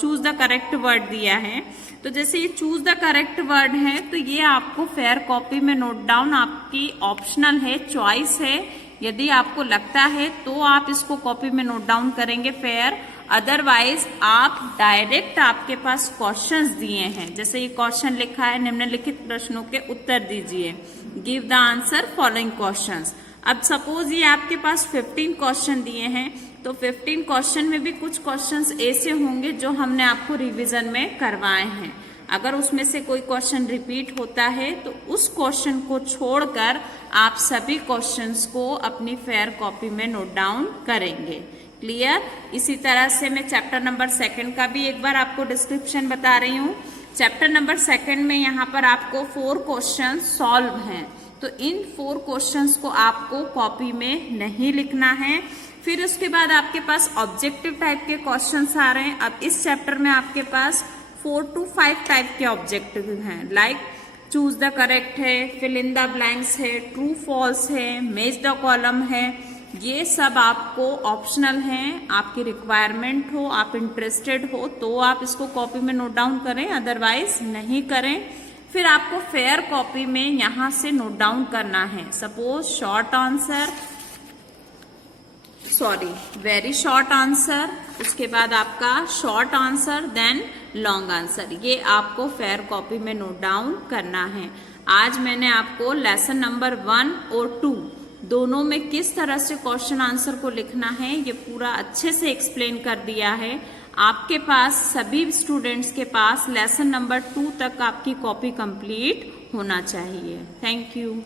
चूज द करेक्ट वर्ड दिया है, तो जैसे ये चूज द करेक्ट वर्ड है तो ये आपको फेयर कॉपी में नोट डाउन, आपकी ऑप्शनल है, चॉइस है। यदि आपको लगता है तो आप इसको कॉपी में नोट डाउन करेंगे फेयर, अदरवाइज आप डायरेक्ट आपके पास क्वेश्चंस दिए हैं। जैसे ये क्वेश्चन लिखा है निम्नलिखित प्रश्नों के उत्तर दीजिए, give the answer following questions. अब सपोज ये आपके पास 15 क्वेश्चन दिए हैं, तो 15 क्वेश्चन में भी कुछ क्वेश्चंस ऐसे होंगे जो हमने आपको रिवीजन में करवाए हैं। अगर उसमें से कोई क्वेश्चन रिपीट होता है तो उस क्वेश्चन को छोड़कर आप सभी क्वेश्चंस को अपनी फेयर कॉपी में नोट डाउन करेंगे। क्लियर? इसी तरह से मैं चैप्टर नंबर 2 का भी एक बार आपको डिस्क्रिप्शन बता रही हूँ। चैप्टर नंबर 2 में यहाँ पर आपको 4 क्वेश्चन सॉल्व हैं, तो इन 4 क्वेश्चंस को आपको कॉपी में नहीं लिखना है। फिर उसके बाद आपके पास ऑब्जेक्टिव टाइप के क्वेश्चंस आ रहे हैं। अब इस चैप्टर में आपके पास 4 to 5 टाइप के ऑब्जेक्टिव हैं, लाइक चूज द करेक्ट है, फिल इन द ब्लैंक्स है, ट्रू फॉल्स है, मैच द कॉलम है। ये सब आपको ऑप्शनल हैं, आपकी रिक्वायरमेंट हो, आप इंटरेस्टेड हो तो आप इसको कॉपी में नोट डाउन करें, अदरवाइज नहीं करें। फिर आपको फेयर कॉपी में यहां से नोट डाउन करना है। Suppose short answer, very short answer, उसके बाद आपका short answer, then long answer, ये आपको फेयर कॉपी में नोट डाउन करना है। आज मैंने आपको लेसन नंबर 1 और 2 दोनों में किस तरह से क्वेश्चन आंसर को लिखना है ये पूरा अच्छे से एक्सप्लेन कर दिया है। आपके पास सभी स्टूडेंट्स के पास लेसन नंबर 2 तक आपकी कॉपी कंप्लीट होना चाहिए। Thank you.